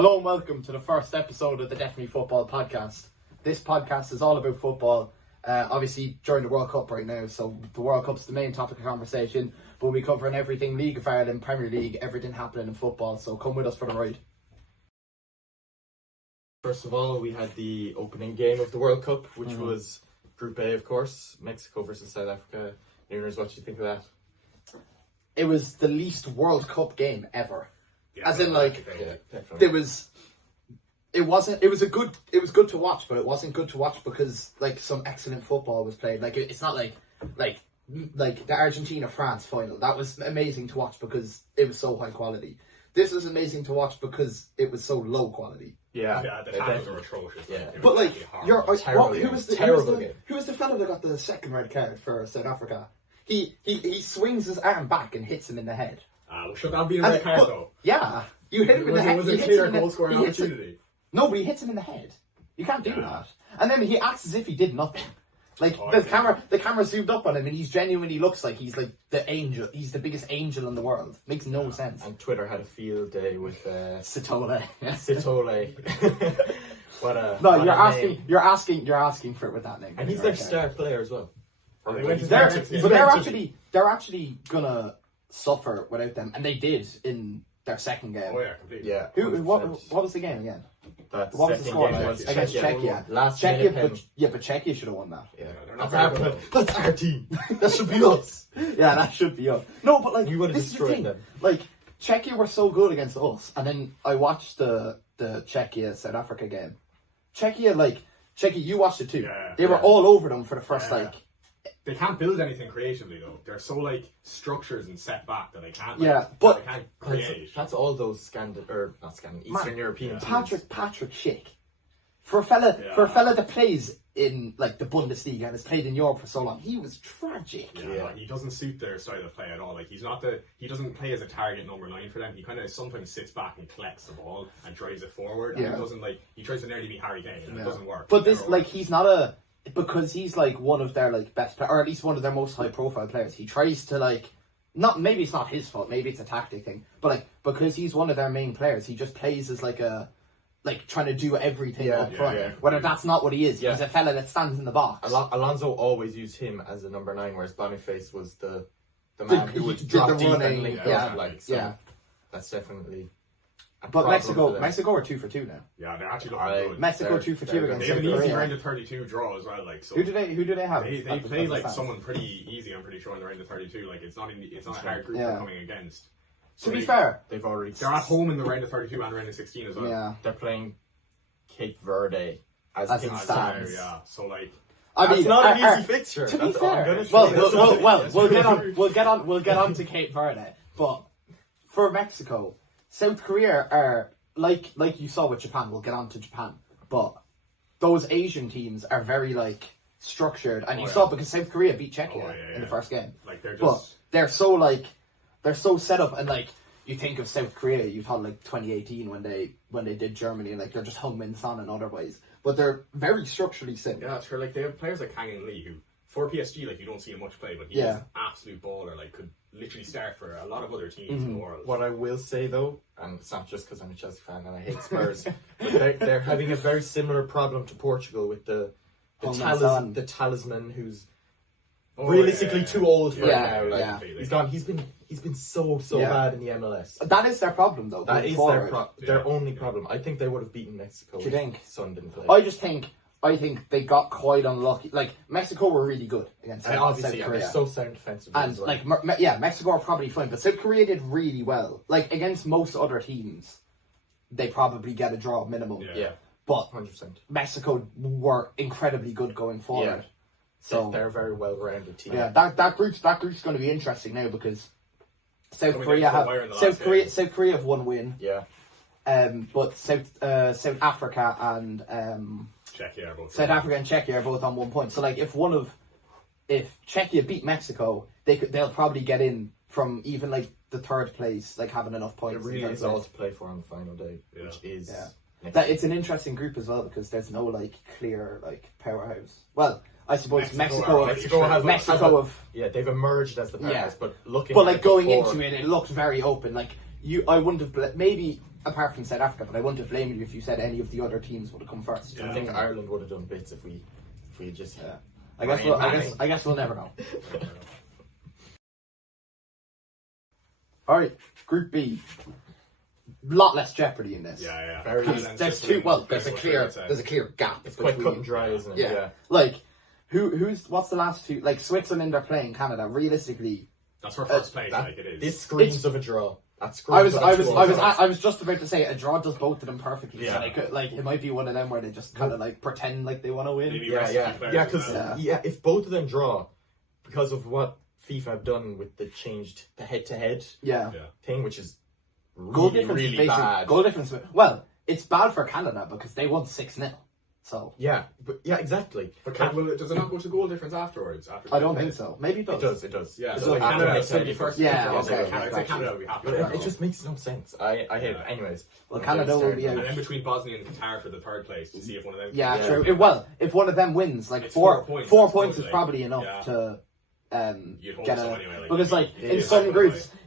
Hello and welcome to the first episode of the Definitely Football podcast. This podcast is all about football, obviously during the World Cup right now, so the World Cup's the main topic of conversation, but we'll be covering everything League of Ireland, Premier League, everything happening in football, so come with us for the ride. First of all, we had the opening game of the World Cup, which was Group A, of course, Mexico versus South Africa. Nooners, what do you think of that? It was the least World Cup game ever. Yeah, As in, like, Definitely. it was good to watch, but it wasn't good to watch because, like, some excellent football was played. Like, it's not like the Argentina-France final. That was amazing to watch because it was so high quality. This was amazing to watch because it was so low quality. Yeah, the tackles were atrocious. Yeah. But, like, who was the fella that got the second red card for South Africa? He swings his arm back and hits him in the head. Should that be a red card, though? Yeah. You hit him in the head. Was it a clear goal-scoring opportunity? No, but he hits him in the head. You can't do that. And then he acts as if he did nothing. Like, the camera zoomed up on him and he's genuinely looks like he's like the angel. He's the biggest angel in the world. Makes no sense. And Twitter had a field day with Sitole. Sitole. You're asking for it with that name. And he's their star player as well. They're actually gonna suffer without them, and they did in their second game. Oh yeah, completely. Yeah. What was the game again? That What was the second score game like? was Against Czechia. Last Czechia, minute but Czechia should have won that. Yeah, they're not that's our team. That should be us. Yeah, that should be us. No, but like You would have this is the destroyed thing. them. Like Czechia were so good against us, and then I watched the Czechia South Africa game. Czechia, you watched it too. Yeah, they were all over them for the first They can't build anything creatively though. They're so like structures and set back that they can't. they can't create. That's all those Eastern European teams. Patrick Schick. For a fella that plays in like the Bundesliga and has played in Europe for so long, he was tragic. Yeah, like, he doesn't suit their style of play at all. Like he doesn't play as a target number 9 for them. He kind of sometimes sits back and collects the ball and drives it forward. And he tries to nearly be Harry Kane and it doesn't work. But he's not because he's like one of their like best or at least one of their most high profile players. He tries to maybe it's not his fault, maybe it's a tactic thing, but because he's one of their main players, he just plays as trying to do everything up front. Yeah. Whether that's not what he is. He's a fella that stands in the box. Alonso always used him as a number 9, whereas Boniface was the man who would drop deep and link up. That's definitely but Mexico are 2 for 2 now. Yeah, they're actually looking good. Mexico 2 for 2 against They have South an easy Korea. round of 32 draw as well. Like so. Who do they have? They play like someone pretty easy. I'm pretty sure in the round of 32. Like it's not a hard group they're coming against. So to be fair, they're at home in the round of 32 and round of 16 as well. Yeah, they're playing Cape Verde as it stands. Yeah, so like. That's not an easy fixture. To be fair, we'll get on to Cape Verde, but for Mexico, South Korea are like you saw with Japan. We'll get on to Japan, but those Asian teams are very structured, and you saw because South Korea beat Czechia in the first game. Like they're so set up, and you think of South Korea, you thought 2018 when they did Germany, and they're just Heung-min Son and otherwise, but they're very structurally set. Yeah, it's true. They have players like Kang In Lee who, for PSG, you don't see him much play, but he's an absolute baller. Could literally start for a lot of other teams in the world. What I will say though, and it's not just because I'm a Chelsea fan and I hate Spurs, but they're having a very similar problem to Portugal with the talisman who's realistically too old for him now. He's gone. He's been so bad in the MLS. That is their problem though. That is their only problem. I think they would have beaten Mexico. Do you think? Son didn't play. I think they got quite unlucky. Mexico were really good against South Korea. They're so sound defensively and as well. Mexico are probably fine, but South Korea did really well. Against most other teams, they probably get a draw minimum. Yeah. But 100%. Mexico were incredibly good going forward. Yeah. So they're a very well-rounded team. Yeah, that group's going to be interesting now because South Korea have one win. Yeah. But South Africa and South Africa and Czechia are both on 1 point. So if Czechia beat Mexico, they'll probably get in from even the third place, having enough points. It really is all to play for on the final day, which is it's an interesting group as well because there's no clear powerhouse. Well, I suppose Mexico they've emerged as the powerhouse, but going into it looked very open. I wouldn't have maybe apart from South Africa, but I wouldn't have blamed you if you said any of the other teams would have come first. I think Ireland would have done bits if we had just. Yeah. I guess we'll never know. All right, Group B. Lot less jeopardy in this. Yeah. There's a clear gap. It's quite cut and dry, isn't it? Yeah. Like, what's the last two? Like, Switzerland are playing Canada. Realistically, that's our first place. Like it is. This screams of a draw. I was just about to say a draw does both of them perfectly. Yeah. So like it might be one of them where they just kind of like pretend like they want to win. If both of them draw, because of what FIFA have done with the head-to-head thing, which is really bad. Goal difference. Well, it's bad for Canada because they won 6-0. So exactly. But does it not go to goal difference afterwards? I don't think so. Maybe it does. It does. Yeah. So Canada should be first. Yeah. Canada will be happy. It just makes no sense. I hate it. Anyways. Well, Canada will be out. And then between Bosnia and Qatar for the third place to see if one of them. Yeah, true. If one of them wins, like four points is probably enough to get a anyway, because like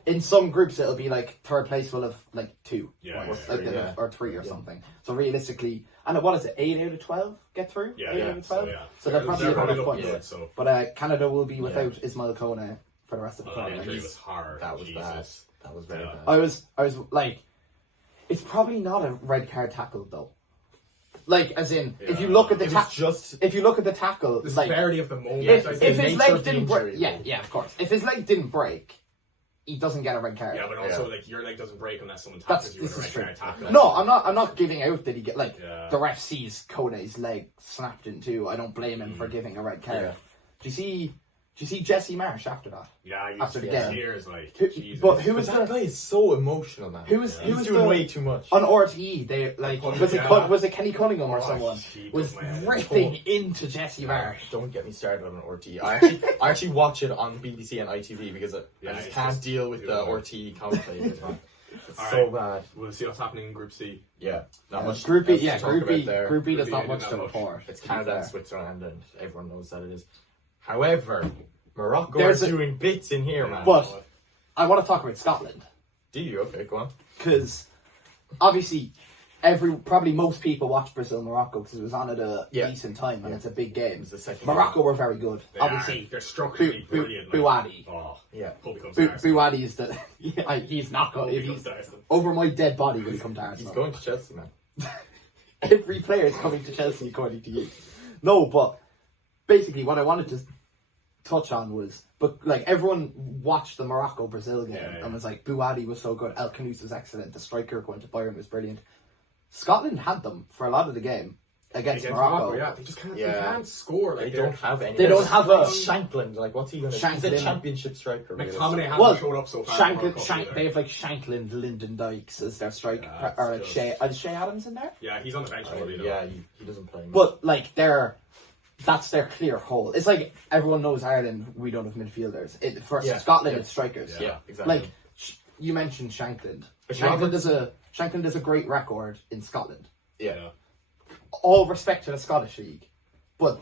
in some groups it'll be like third place will have like 2 points, or 3 or something. So realistically, and what is it? 8 out of 12 get through. 8 out of 12. So they're probably enough points. But Canada will be without Ismail Kone for the rest of the tournament. It was hard. That was bad. That was very bad. I was like, it's probably not a red card tackle though. Like, as in, if you look at the tackle, the like, severity of the moment. if his leg didn't break, of course. If his leg didn't break, he doesn't get a red card. Yeah, but also like your leg doesn't break unless someone tackles you with a red card tackle. No, I'm not giving out that he get like the ref sees Kone's leg snapped in two. I don't blame him for giving a red card. Yeah. Do you see Jesse Marsh after that? Yeah, after the game. Tears, like, but who was that guy? Is so emotional, man. He's doing way too much on RTE. They like was it Kenny Cunningham or someone was ripping into Jesse Marsh. Don't get me started on RTE. I actually watch it on BBC and ITV because I just can't deal with the RTE commentators, man. It's so bad. We'll see what's happening in Group C. Yeah, not much. Group B, Group B, there's not much to report. It's Canada and Switzerland, and everyone knows that it is. However, Morocco are doing bits in here, man. But I want to talk about Scotland. Do you? Okay, go on. Because obviously, probably most people watch Brazil-Morocco because it was on at a decent time and it's a big game. Morocco were very good. Obviously, they're structurally brilliant. Buwadi. Buwadi is the... he's not going... He's over my dead body when he comes to Arsenal. He's going to Chelsea, man. Every player is coming to Chelsea according to you. No, but basically what I wanted to touch on was, but like everyone watched the Morocco-Brazil game and was like, Buwadi was so good, El Khanous was excellent, the striker going to Bayern was brilliant. Scotland had them for a lot of the game against Morocco. Yeah, they just can't. They can't score. Like they don't have any. They don't have a Shanklin. Like, what's he going to do? He's a championship striker. McTominay hasn't showed up so far. They have like Shanklin, Lyndon Dykes as their striker, or like Shea. Is Shea Adams in there? Yeah, he's on the bench. He doesn't play. But like that's their clear hole. It's like everyone knows Ireland. We don't have midfielders. Scotland, it's strikers. Yeah, exactly. Like you mentioned Shanklin. Shanklin does a great record in Scotland. Yeah. All respect to the Scottish League, but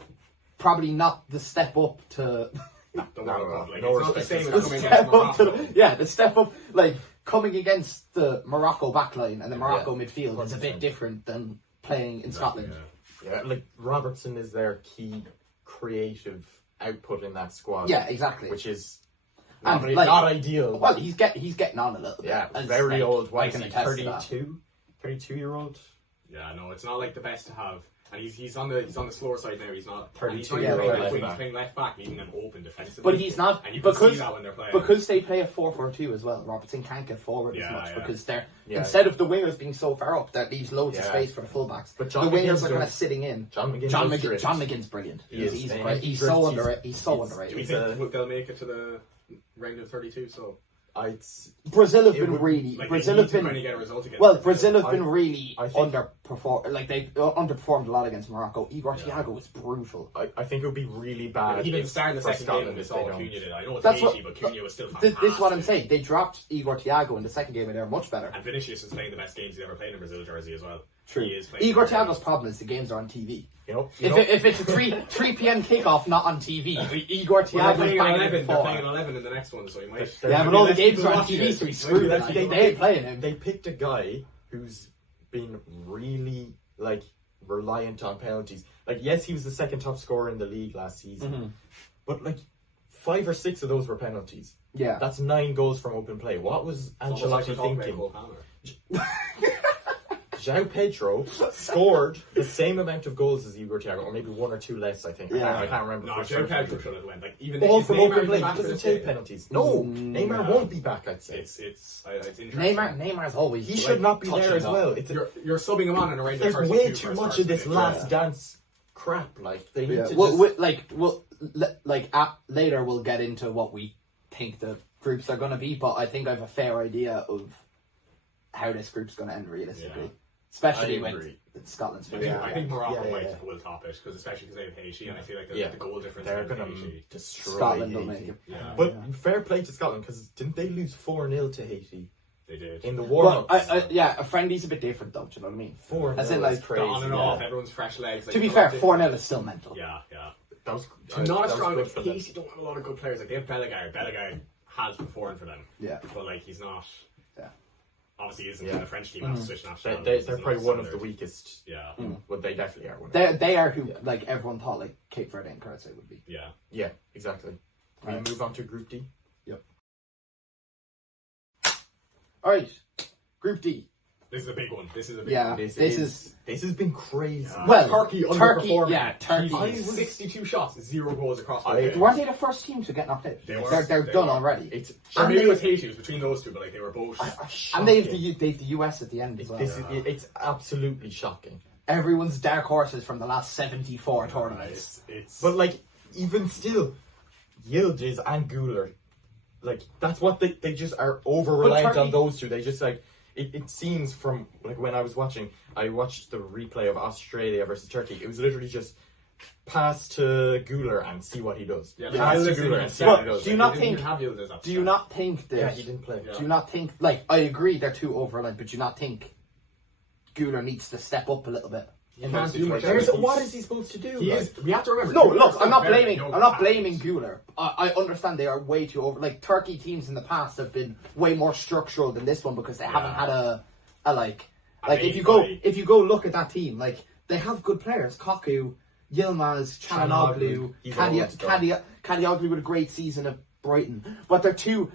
probably not the step up to. It's not the same as coming against Morocco. The step up, like coming against the Morocco backline and the Morocco midfield is a bit different than playing in Scotland. Yeah, like Robertson is their key creative output in that squad. Yeah, exactly. Which is not ideal. Well, he's getting on a little bit. Yeah, very old. Why is he 32-year-old? Yeah, no, it's not like the best to have. And he's on the slower side now. He's not 32-year-old. He's playing left back, leaving them open defensively. But he's not, and you can see that when they're playing. Because they play a 4-4-2 as well. Robertson can't get forward as much because they're instead of the wingers being so far up, that leaves loads of space for the fullbacks. But the wingers are kind of sitting in. John McGinn's brilliant. He's so underrated. He's so underrated. Do we think they'll make it to the round of 32? So. Brazil have been really. Brazil have been really underperformed. Like they underperformed a lot against Morocco. Igor Thiago was brutal. I think it would be really bad. He didn't start in the second game and it's all Cunha did. I know it's Haiti, but Cunha was still fantastic. This is what I'm saying. They dropped Igor Thiago in the second game and they're much better. And Vinicius is playing the best games he's ever played in Brazil jersey as well. True. Igor Thiago's problem is the games are on TV. If it's a 3 p.m. kickoff not on TV, Igor Thiago they're playing 11 in the next one, so he might. Yeah, but all the games are on TV, so he's screwed. They ain't playing him. They picked a guy who's been really like reliant on penalties. Like, yes, he was the second top scorer in the league last season, but like 5 or 6 of those were penalties. Yeah, that's 9 goals from open play. What was Ancelotti thinking? João Pedro scored the same amount of goals as Igor Thiago, or maybe 1 or 2 less. I think. I can't remember. No, João Pedro should have went. Like, even all if from Neymar open play. He back doesn't for take this penalties. No, Neymar won't be back. I'd say it's interesting. Neymar's always. He should not be there as well. You're subbing him on in a range of There's way too much of this last dance crap. Like they need to later we'll get into what we think the groups are going to be, but I think I have a fair idea of how this group's going to end realistically. Especially with Scotland's fixture. I think Morocco will top it, especially because they have Haiti, and I feel like the goal difference. They're going to destroy Scotland. Haiti. Will make it. But fair play to Scotland, because didn't they lose 4-0 to Haiti? They did in the warm-ups. A friendly's a bit different, though. Do you know what I mean? 4-0 as in, like, is crazy. On and off, everyone's fresh legs. To be fair, 4-0 is still mental. Yeah. That was not as strong. Like, Haiti don't have a lot of good players. Like, they have Bellegarde. Bellegarde has performed for them. Yeah, but like he's not. Yeah. Obviously, isn't in the French team. Switch national. They're probably one of the weakest. Yeah. Well, they definitely are. They are who like everyone thought like Cape Verde and Curacao would be. Yeah, exactly. We move on to Group D. Yep. All right, Group D. This is a big one. This is a big one. This has been crazy. Well, Turkey underperforming. Yeah, Turkey. 62 shots, 0 goals across the game. Weren't they the first team to get knocked out? They're done already. Maybe it was Haiti. It was between those two, but like they were both. And they've the US at the end as well. It's absolutely shocking. Everyone's dark horses from the last 74 tournaments. But like even still, Yildiz and Guler, like that's what they just are over reliant on those two. They just like. It seems from like when I was watching, I watched the replay of Australia versus Turkey. It was literally just pass to Guler and see what he does. Pass to Guler and see what he does. Do you not think that? Yeah, he didn't play. Do you not think like I agree they're too over-reliant, but do you not think Guler needs to step up a little bit? What is he supposed to do? We have to remember. No, look, I'm not blaming Guler. I understand they are way too over. Like Turkey teams in the past have been way more structural than this one because they haven't had a if you go look at that team, like they have good players. Kaku, Yilmaz, Çalhanoğlu, Kadioglu with a great season at Brighton, but they're too.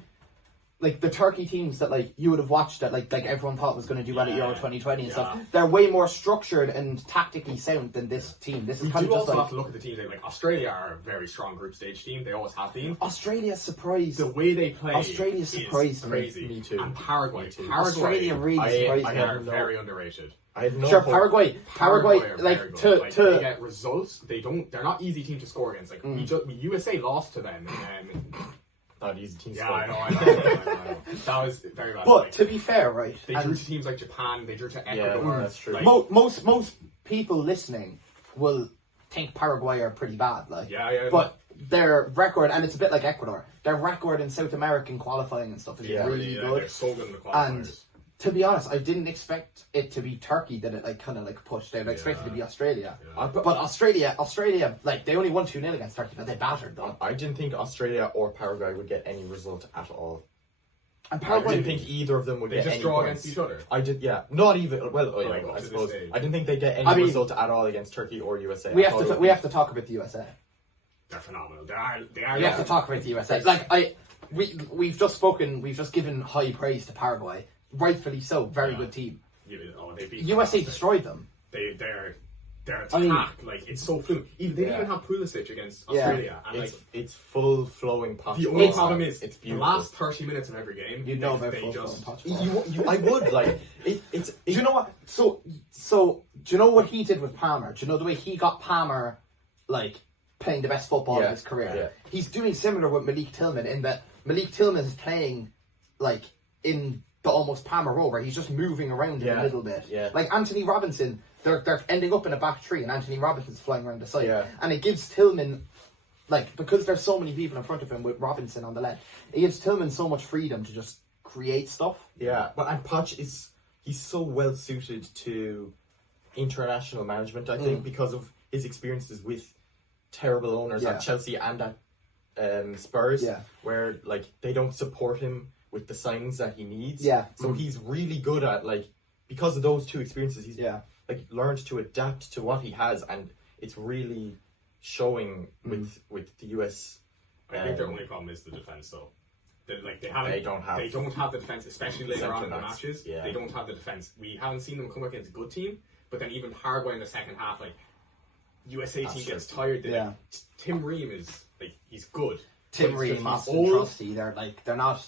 Like the Turkey teams that like you would have watched that like everyone thought was going to do well at Euro 2020 and stuff. They're way more structured and tactically sound than this team. This is kind of just have to look at the teams. Like Australia are a very strong group stage team. They always have been. Australia's surprised. The way they play. Australia's surprised. Crazy. Me too. And Paraguay. Australia really surprised. They are very underrated. I have no Paraguay, like to they get results. They're not easy team to score against. Like USA lost to them. Not easy team. Yeah, I know. That was very bad. But to be fair, right? They drew to teams like Japan. They drew to Ecuador. Yeah, that's true. Like, most people listening will think Paraguay are pretty bad. Like, but their record, and it's a bit like Ecuador. Their record in South American qualifying and stuff is really good. They're so good in the qualifiers. And to be honest, I didn't expect it to be Turkey that it like kind of like pushed out. I expected it to be Australia. But Australia, like they only won 2-0 against Turkey, but they battered them. I didn't think Australia or Paraguay would get any result at all. And Paraguay, I didn't think either of them would get any They just draw points. against each other. I did, not even. Well, I suppose I didn't think they'd get any result at all against Turkey or USA. We have to talk about the USA. They're phenomenal. They are. We have to talk about the USA. Like we've just given high praise to Paraguay. Rightfully so, very good team. USA destroyed them. Their attack, like it's so fluid. They didn't even have Pulisic against Australia, and it's full flowing touch. The only problem is it's the last 30 minutes of every game. You know about full flowing touch. I would like it's. Do you know what? So do you know what he did with Palmer? Do you know the way he got Palmer like playing the best football of his career? Yeah. He's doing similar with Malik Tillman in that Malik Tillman is playing like in the almost Palmer role where he's just moving around in a little bit. Yeah. Like Anthony Robinson, they're ending up in a back three and Anthony Robinson's flying around the side. Yeah. And it gives Tillman, like, because there's so many people in front of him with Robinson on the left, it gives Tillman so much freedom to just create stuff. Yeah, and Poch he's so well suited to international management, I think, because of his experiences with terrible owners at Chelsea and at Spurs, where like they don't support him with the signings that he needs. Yeah. So he's really good at like because of those two experiences, he's Yeah. like learned to adapt to what he has, and it's really showing with the US. I think their only problem is the defense, though. They don't have the defense, especially later on in the matches. Yeah. They don't have the defense. We haven't seen them come up against a good team, but then even Paraguay in the second half, like USA team gets tired. Yeah. Tim Ream is like he's good. Tim Ream, Austin Trusty, they're not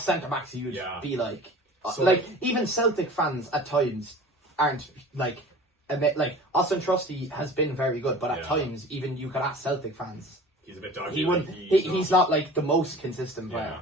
centre backs who you'd be like. So, like even Celtic fans at times aren't like Austin Trusty has been very good, but at times even you could ask Celtic fans. He's a bit dodgy. He wouldn't. He's not like the most consistent player.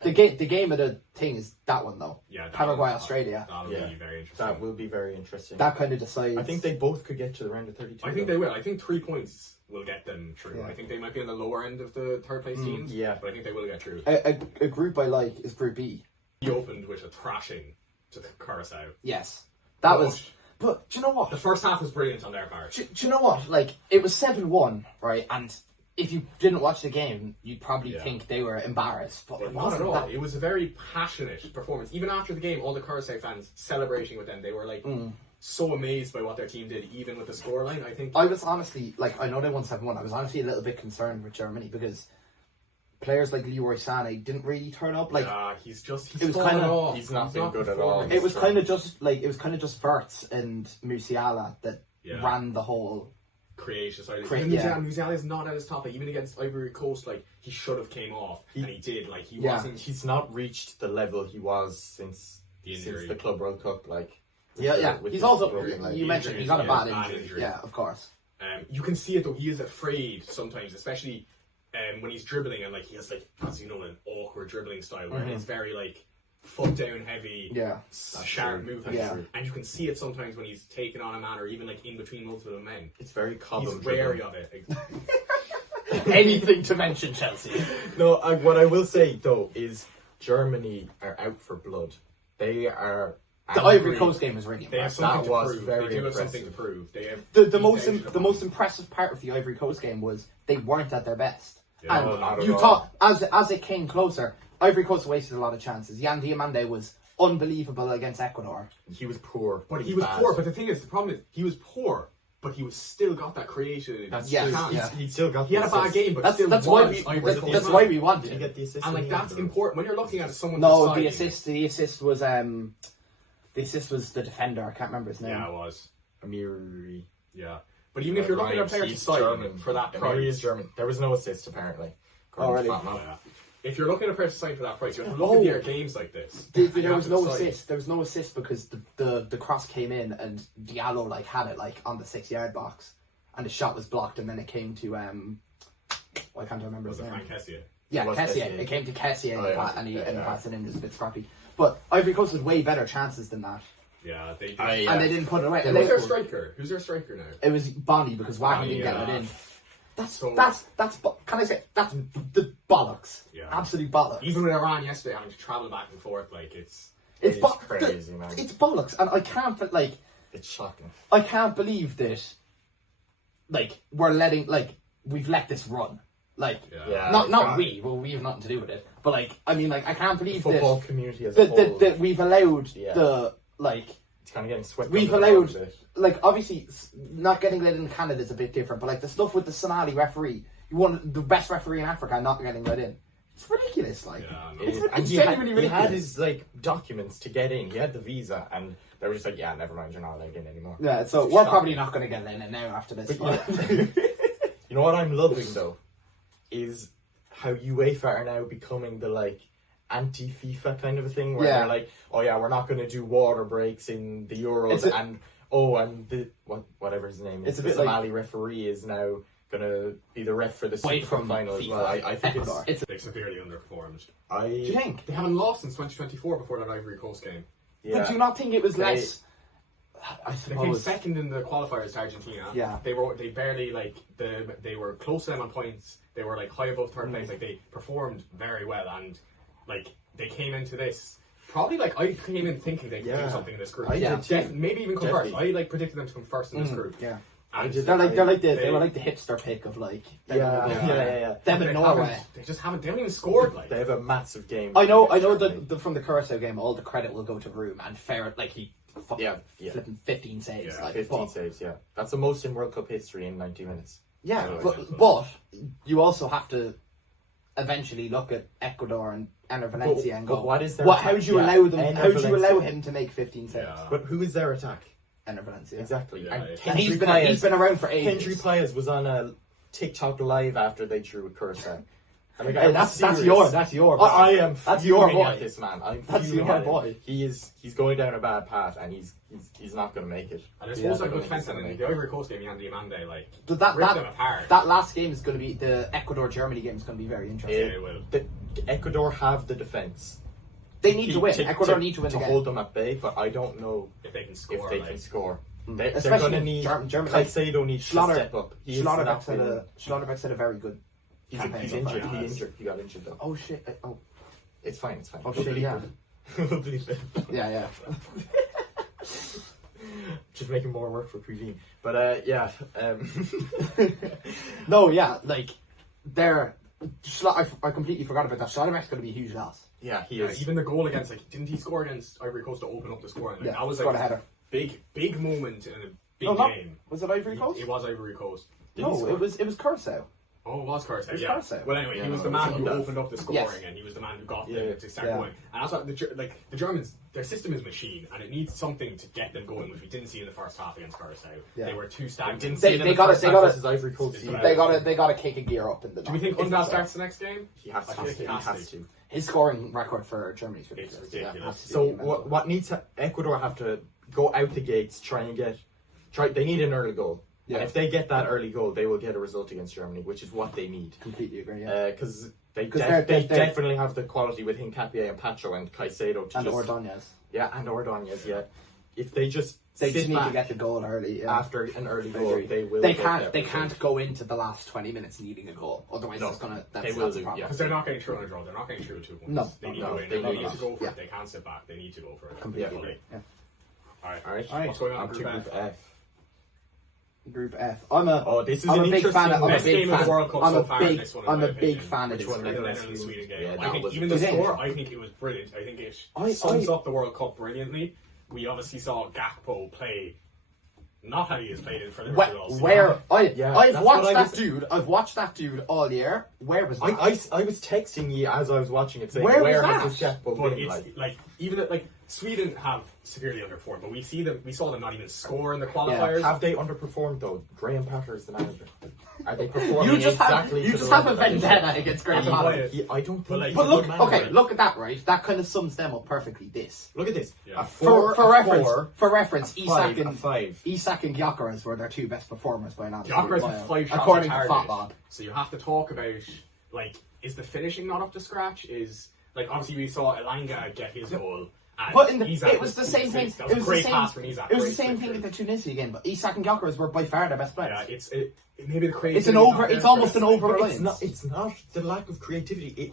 The game of the thing is that one though. Yeah, Paraguay, Australia. That'll be very interesting. That will be very interesting. That kind of decides. I think they both could get to the round of 32. I think they will. I think 3 points will get them through. Yeah. I think they might be on the lower end of the third place teams. Yeah, but I think they will get through. A group I like is Group B. He opened with a thrashing to Curacao. Yes, that was. But do you know what? The first half was brilliant on their part. Do you know what? Like it was 7-1, right? And if you didn't watch the game, you'd probably think they were embarrassed. But not at all. It was a very passionate performance. Even after the game, all the Curacao fans celebrating with them, they were like so amazed by what their team did, even with the scoreline. I think I was honestly I know they won 7-1. I was honestly a little bit concerned with Germany because players like Leroy Sané didn't really turn up. Like he's he's not been good at all. It was kind of just Verts and Musiala that ran the whole creation side. Musiala is not at his top. Like, even against Ivory Coast, like he should have came off, and he did. Like he wasn't. He's not reached the level he was since the Club World Cup. Like he's also you mentioned he's on a bad injury. Yeah, of course. You can see it though. He is afraid sometimes, especially when he's dribbling, and like he has like, as you know, an awkward dribbling style where it's very like foot down heavy, sharp movement, and you can see it sometimes when he's taking on a man or even like in between multiple men. It's very common. He's wary of it. Anything to mention Chelsea. No, what I will say though is Germany are out for blood. They are. The Ivory Coast game was really impressive. They have something to prove. They do have something to prove. They have the most impressive part of the Ivory Coast game was they weren't at their best. Yeah, and you thought as it came closer, Ivory Coast wasted a lot of chances. Yan Diomande was unbelievable against Ecuador. He was poor. But he was poor. But the thing is, the problem is, he was poor, but he was still got that creation. He still got. He had a bad game, but that's why we wanted to get the assist. And like that's important when you're looking at someone. No, the assist was the defender. I can't remember his name. Yeah, it was Amiri. Yeah. But even if you're looking at a player to sign for that price... He is German. There was no assist, apparently. Really? If you're looking at a player to sign for that price, you have to look at their games like this. There was no assist. There was no assist because the cross came in and Diallo had it on the 6-yard box, and the shot was blocked, and then it came to I can't remember his name. Frank Kessié? Yeah, Kessié. It came to Kessié and he passed it in just a bit scrappy. But Ivory Coast had way better chances than that. Yeah, they did. And they didn't put it away. Who's their striker? Who's their striker now? It was Bonnie because Wagner didn't get it in. That's can I say that's the bollocks? Yeah. Absolute bollocks. Even with Iran yesterday having to travel back and forth, it's crazy, man. It's bollocks, and I can't it's shocking. I can't believe that we're letting we've let this run. Not we. Well, we have nothing to do with it. But I can't believe the football community as a whole that we've allowed it's kind of getting swept. We've allowed obviously not getting let in Canada is a bit different, but the stuff with the Somali referee, you want the best referee in Africa not getting let in. It's ridiculous. It's genuinely ridiculous. He had his documents to get in. He had the visa, and they were just never mind, you're not allowed in anymore. Yeah, so we're probably not going to get let in now after this. You know what I'm loving though is how UEFA are now becoming the anti-FIFA kind of a thing where they're like, oh yeah, we're not going to do water breaks in the Euros and the whatever his name is, the Somali referee is now going to be the ref for the Super Cup final as well. I think they severely underperformed. Do you think? They haven't lost since 2024 before that Ivory Coast game. Yeah. But do you not think it was less... They came second in the qualifiers to Argentina. Yeah. They barely they were close to them on points. They were high above third place. They performed very well, and they came into this probably I came in thinking they could do something in this group. Maybe even come first. I predicted them to come first in this group. Yeah. They were like the hipster pick of them in Norway. They just haven't. They haven't even scored. They have a massive game. I know. From the Curacao game, all the credit will go to Room and Ferret. He flipping 15 saves. Yeah, 15 saves, yeah. That's the most in World Cup history in 90 minutes. Yeah, but you also have to eventually look at Ecuador and Ener Valencia and go, what is their how do you allow them? How do you allow him to make 15 saves? Yeah. But who is their attack? Ener Valencia. Exactly. Yeah, and he's been around for ages. Hendry Players was on a TikTok live after they drew with Curacao. And Hey, that's your. I am. That's your boy. At this man. That's your boy. He's going down a bad path, and he's not going to make it. And there's also a good defense in the Ivory Coast game. Yandy Amande, like but ripped them apart. That last game is going to be the Ecuador-Germany game is going to be very interesting. Yeah, it will. Ecuador have the defense. They need to win. Ecuador need to win to the game. hold them at bay, but I don't know if they can score. They're Especially going to need Germany. Caicedo needs to step up. Schlotterbeck's had a very good. He's injured. He got injured though. Oh shit! Oh, it's fine. It's fine. Oh shit! Yeah. Yeah. Just making more work for Previne. But yeah. No, yeah, like they're. I completely forgot about that. Schlotterbeck's going to be a huge loss. Yeah, he is. Even the goal against, like, didn't he score against Ivory Coast to open up the score? Like, yeah, that was like a header. Big moment in a big game. Was it Ivory Coast? It was Ivory Coast. No, it was Curacao. Oh, it was Curacao. Yeah. Curacao. Well, anyway, he was the man who opened up the scoring, and he was the man who got them to start going. And that's what the Germans, their system is machine, and it needs something to get them going, which we didn't see in the first half against Curacao. Yeah. They were too stagnant. They got to kick a gear up in the. Do we think Undal starts the next game? He has to. His scoring record for Germany is ridiculous. Yeah, so what needs Ecuador have to go out the gates, they need an early goal. Yeah. And if they get that early goal, they will get a result against Germany, which is what they need. Completely agree, yeah. Because they definitely have the quality with Hincapié and Pacho and Caicedo. And Ordóñez. Yeah, and Ordóñez, yeah. If they just need to get the goal early. Yeah. After an early goal, they will. They can't go into the last 20 minutes needing a goal. Otherwise, that's a problem. Because they're not getting through on a draw. They're not getting through with 2 points. No. They need to win. They need to go for it. They can't sit back. They need to go for it. Completely. Yeah. All right. What's going on in Group F? Group F. I'm a big fan of the World Cup so far. I'm a big fan of this. Netherlands-Sweden game. I think even the score, I think it was brilliant. I think it sums up the World Cup brilliantly. We obviously saw Gakpo play not how he has played it for Liverpool. I've watched that dude all year. Where was that? I was texting you as I was watching it saying, where has this Gakpo been? Like even like Sweden have severely underperformed, but we saw them not even score in the qualifiers. Yeah. Have they underperformed though? Graham Potter is the manager. Are they performing you just have a vendetta against Graham Potter. I don't think. But look at that, right? That kind of sums them up perfectly. Look at this. Yeah. For reference, Isak and Gyökeres were their 2 best performers by now. Gyökeres had 5 shots according to FotMob. So you have to talk about, like, is the finishing not up to scratch? Is, like, obviously we saw Elanga get his goal. But it was the same thing. It was a great pass from Isak. It was the same thing at the Tunisia game. But Isak and Gyökeres were by far their best players. Yeah, maybe the creativity. It's almost an overplay. It's not the lack of creativity.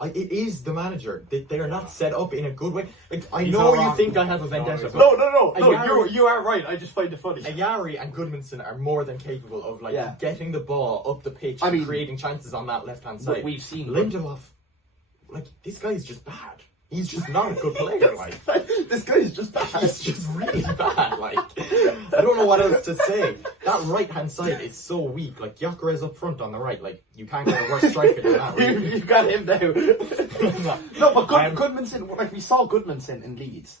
It is the manager. They are not set up in a good way. Like I know you think I have a vendetta. No. You are right. I just find it funny. Ayari and Goodmanson are more than capable of getting the ball up the pitch and creating chances on that left hand side. We've seen Lindelof. Like this guy is just bad. He's just not a good player. Like this guy is just bad. He's just really bad. Like I don't know what else to say. That right hand side is so weak. Like Gyökeres up front on the right. Like you can't get a worse striker than that. Really. You got him now. No, but Goodmanson. Like we saw Goodmanson in Leeds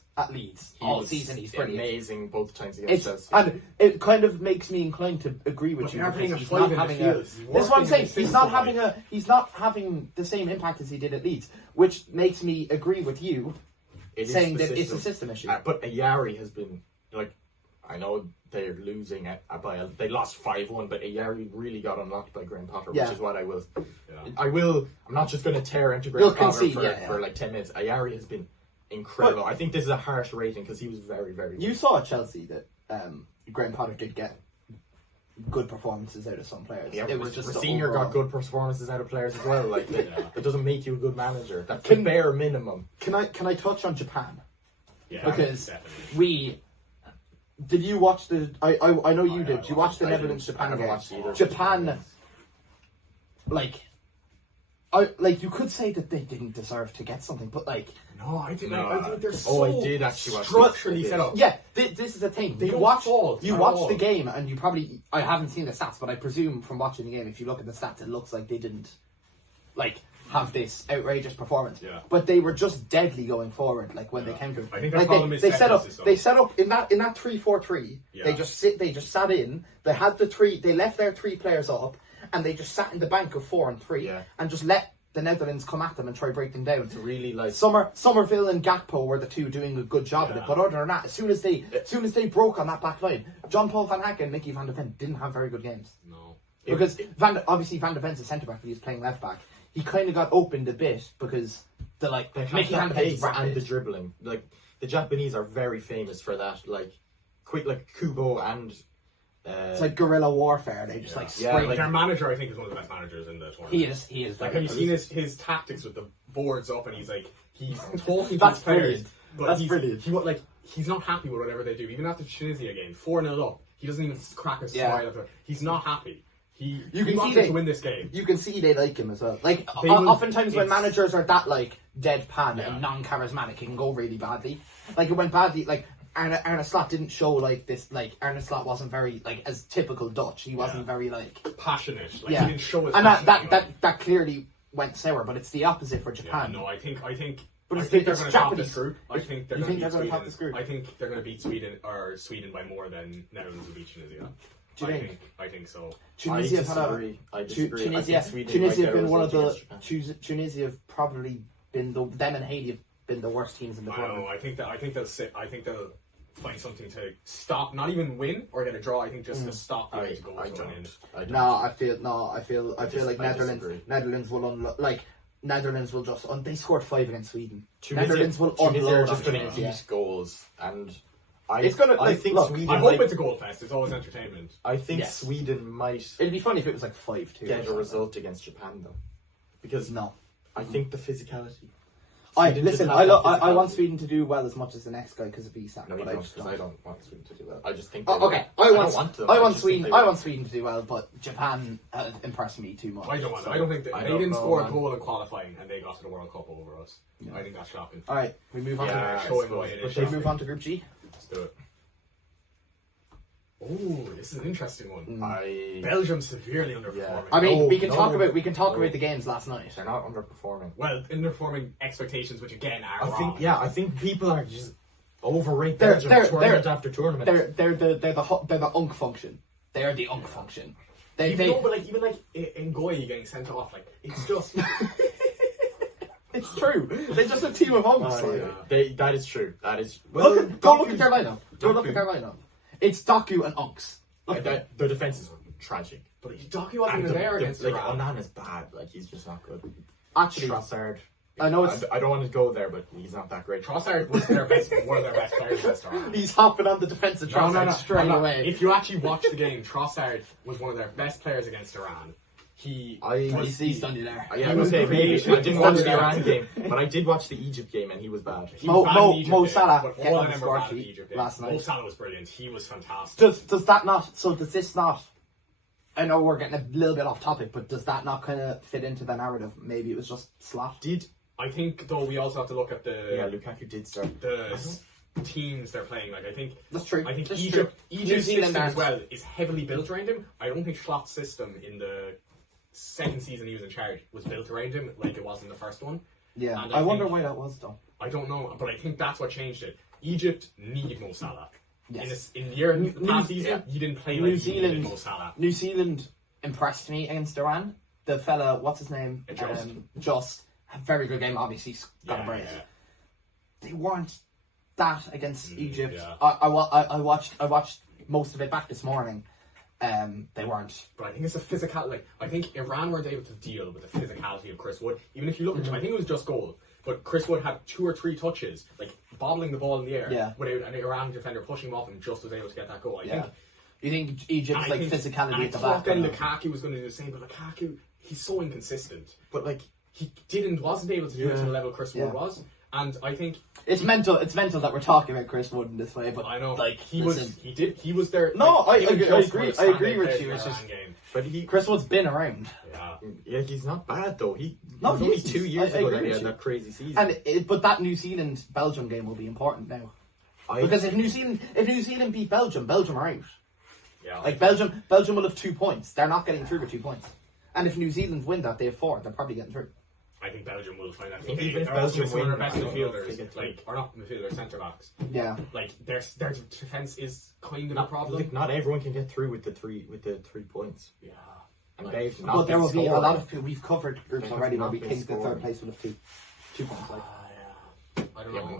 all season. He's brilliant. Amazing both times against Chelsea. And it kind of makes me inclined to agree with you. He's not having this is what I'm saying. He's not having the same impact as he did at Leeds, which makes me agree with you, saying that it's a system issue. But Ayari has been I know they're losing they lost 5-1, but Ayari really got unlocked by Graham Potter, which is what I will. Yeah. I'm not just going to tear into Graham Potter for like 10 minutes. Ayari has been incredible. I think this is a harsh rating because he was very, very good. You saw at Chelsea that Graham Potter did get good performances out of some players. Yeah, it was just Senior got good performances out of players as well. Like that doesn't make you a good manager. That's the bare minimum. Can I touch on Japan? Yeah, because did you watch the? I know you did. Did you watch the Netherlands Japan game? Japan, you could say that they didn't deserve to get something, but like. No, I think they're I did actually watch structurally set up. Yeah, this is the thing. They you don't watch fall you at watch all. the game, and you probably I haven't seen the stats, but I presume from watching the game, if you look at the stats, it looks like they didn't like have this outrageous performance. Yeah. But they were just deadly going forward. Like when they came to, I think their problem is set up. pieces, though. They set up in that 3-4-3. Yeah. They just sat in. They had the three. They left their 3 players up, and they just sat in the bank of 4 and 3, and just let the Netherlands come at them and try to break them down. It's really like Somerville and Gakpo were the 2 doing a good job at it, but other than that, as soon as they broke on that back line, John Paul van Hake and Mickey van de Ven didn't have very good games. No, because obviously Van de Ven's a centre back, but he was playing left back. He kind of got opened a bit because Mickey van de Ven's and the dribbling. Like the Japanese are very famous for that. Like quick, like Kubo and. It's like guerrilla warfare. They just spray. Their manager, I think, is one of the best managers in the tournament. He is. Like, have you seen his tactics with the boards up, and he's talking to That's his players. brilliant. But Brilliant. He's not happy with whatever they do. Even after the Tunisia game, 4-0 up, he doesn't even crack a smile. He's not happy. He wanted to win this game. You can see they like him as well. Like oftentimes when managers are that like deadpan and non-charismatic, it can go really badly. Like it went badly. Like Arne Slot didn't show like this. Like Arne Slot wasn't very like as typical Dutch. He wasn't very like passionate. Like he didn't show his and passion that clearly went sour. But it's the opposite for Japan. Yeah, no, I think. But I think they're going to top Japanese. this group. I think they're You going think to they're beat going to top this group? I think they're going to beat Sweden by more than Netherlands will beat Tunisia. Do you think? I think so. Tunisia I disagree. Tunisia have been one of the. Tunisia have probably been them and Haiti have been the worst teams in the tournament. I think they'll find something to stop, not even win or get a draw. I think just to stop the goals going in. I feel like Netherlands will Netherlands will just they scored 5 against Sweden. Netherlands will unload just going to Tunisia. eat goals, and I think Sweden. I hope it's a goal fest. It's always entertainment. I think Sweden might. It'd be funny if it was like 5-2. Get a result against Japan though, because I think the physicality. I want Sweden to do well as much as the next guy because of Isak. No, but I don't want Sweden to do well. I just think. I want Sweden to do well, but Japan impressed me too much. I don't want. I don't think they didn't score a goal in qualifying and they got to the World Cup over us. I think that's shocking. All right, we move on. We move on to Group G. Let's do it. Oh, this is an interesting one. Belgium severely underperforming. Yeah. I mean, we can talk about the games last night. They're not underperforming. Well, underperforming expectations, which again are wrong. I think people are just overrate Belgium tournament after tournament. They're the unk function. They're the unk function. Even Ngoyi getting sent off, like it's just. It's true. They're just a team of unks. That is true. That is. Well, go look at their lineup. Go look at their lineup. It's Doku and Unks. Their defense is tragic. But Doku wasn't even there against Iran. Onan is bad. Like he's just not good. Actually, Trossard. I know I don't want to go there, but he's not that great. Trossard was one of their best players against Iran. He's hopping on the defensive Trossard straight away. If you actually watch the game, Trossard was one of their best players against Iran. He's done you there. Yeah, maybe I didn't watch the Iran game, but I did watch the Egypt game, and he was bad. Mo Salah get on the score sheet last night. Mo Salah was brilliant. He was fantastic. Does this not? I know we're getting a little bit off topic, but does that not kind of fit into the narrative? Maybe it was just slot. I think though we also have to look at Lukaku did start the teams they're playing. Like I think that's true. I think that's Egypt's system as well is heavily built around him. I don't think Schlot's system in the second season he was in charge was built around him like it was in the first one. Yeah, I wonder why that was though. I don't know, but I think that's what changed it. Egypt need Mo Salah. Yes. In the year past season, you didn't play like you needed Mo Salah. New Zealand impressed me against Iran. The fella, what's his name? Just a very good game. Obviously, got a brace. Yeah. They weren't that against Egypt. Yeah. I watched most of it back this morning. They weren't. But I think it's a physical. Like I think Iran weren't able to deal with the physicality of Chris Wood. Even if you look at him, I think it was just goal. But Chris Wood had 2 or 3 touches, like bobbling the ball in the air, without an Iran defender pushing him off, and just was able to get that goal. I think. You think Egypt's physicality at the back? Then Lukaku was going to do the same, but Lukaku, he's so inconsistent. But like he wasn't able to do it to the level Chris Wood was. And I think it's mental. It's mental that we're talking about Chris Wood in this way. But I know, like he was there. No, like, I agree with you. It's just but Chris Wood's been around. Yeah, he's not bad though. He No, was he only isn't. 2 years I ago agree that he with had you. that crazy season. But that New Zealand Belgium game will be important now. Because if New Zealand beat Belgium, Belgium are out. Yeah. Like Belgium will have 2 points. They're not getting through with 2 points. And if New Zealand win that, they have 4. They're probably getting through. I think Belgium will find that. Even if they're also Belgium missing one of win, their best I don't know if they midfielders, get like, or not midfielders, centre backs. Yeah. Like their defense is kind of a problem. Like, not everyone can get through with the 3 points. Yeah. And they've not But there will be a scoring. lot of we've covered groups They have already where not we been think the scoring. third place will have 2 points. Like. I don't know.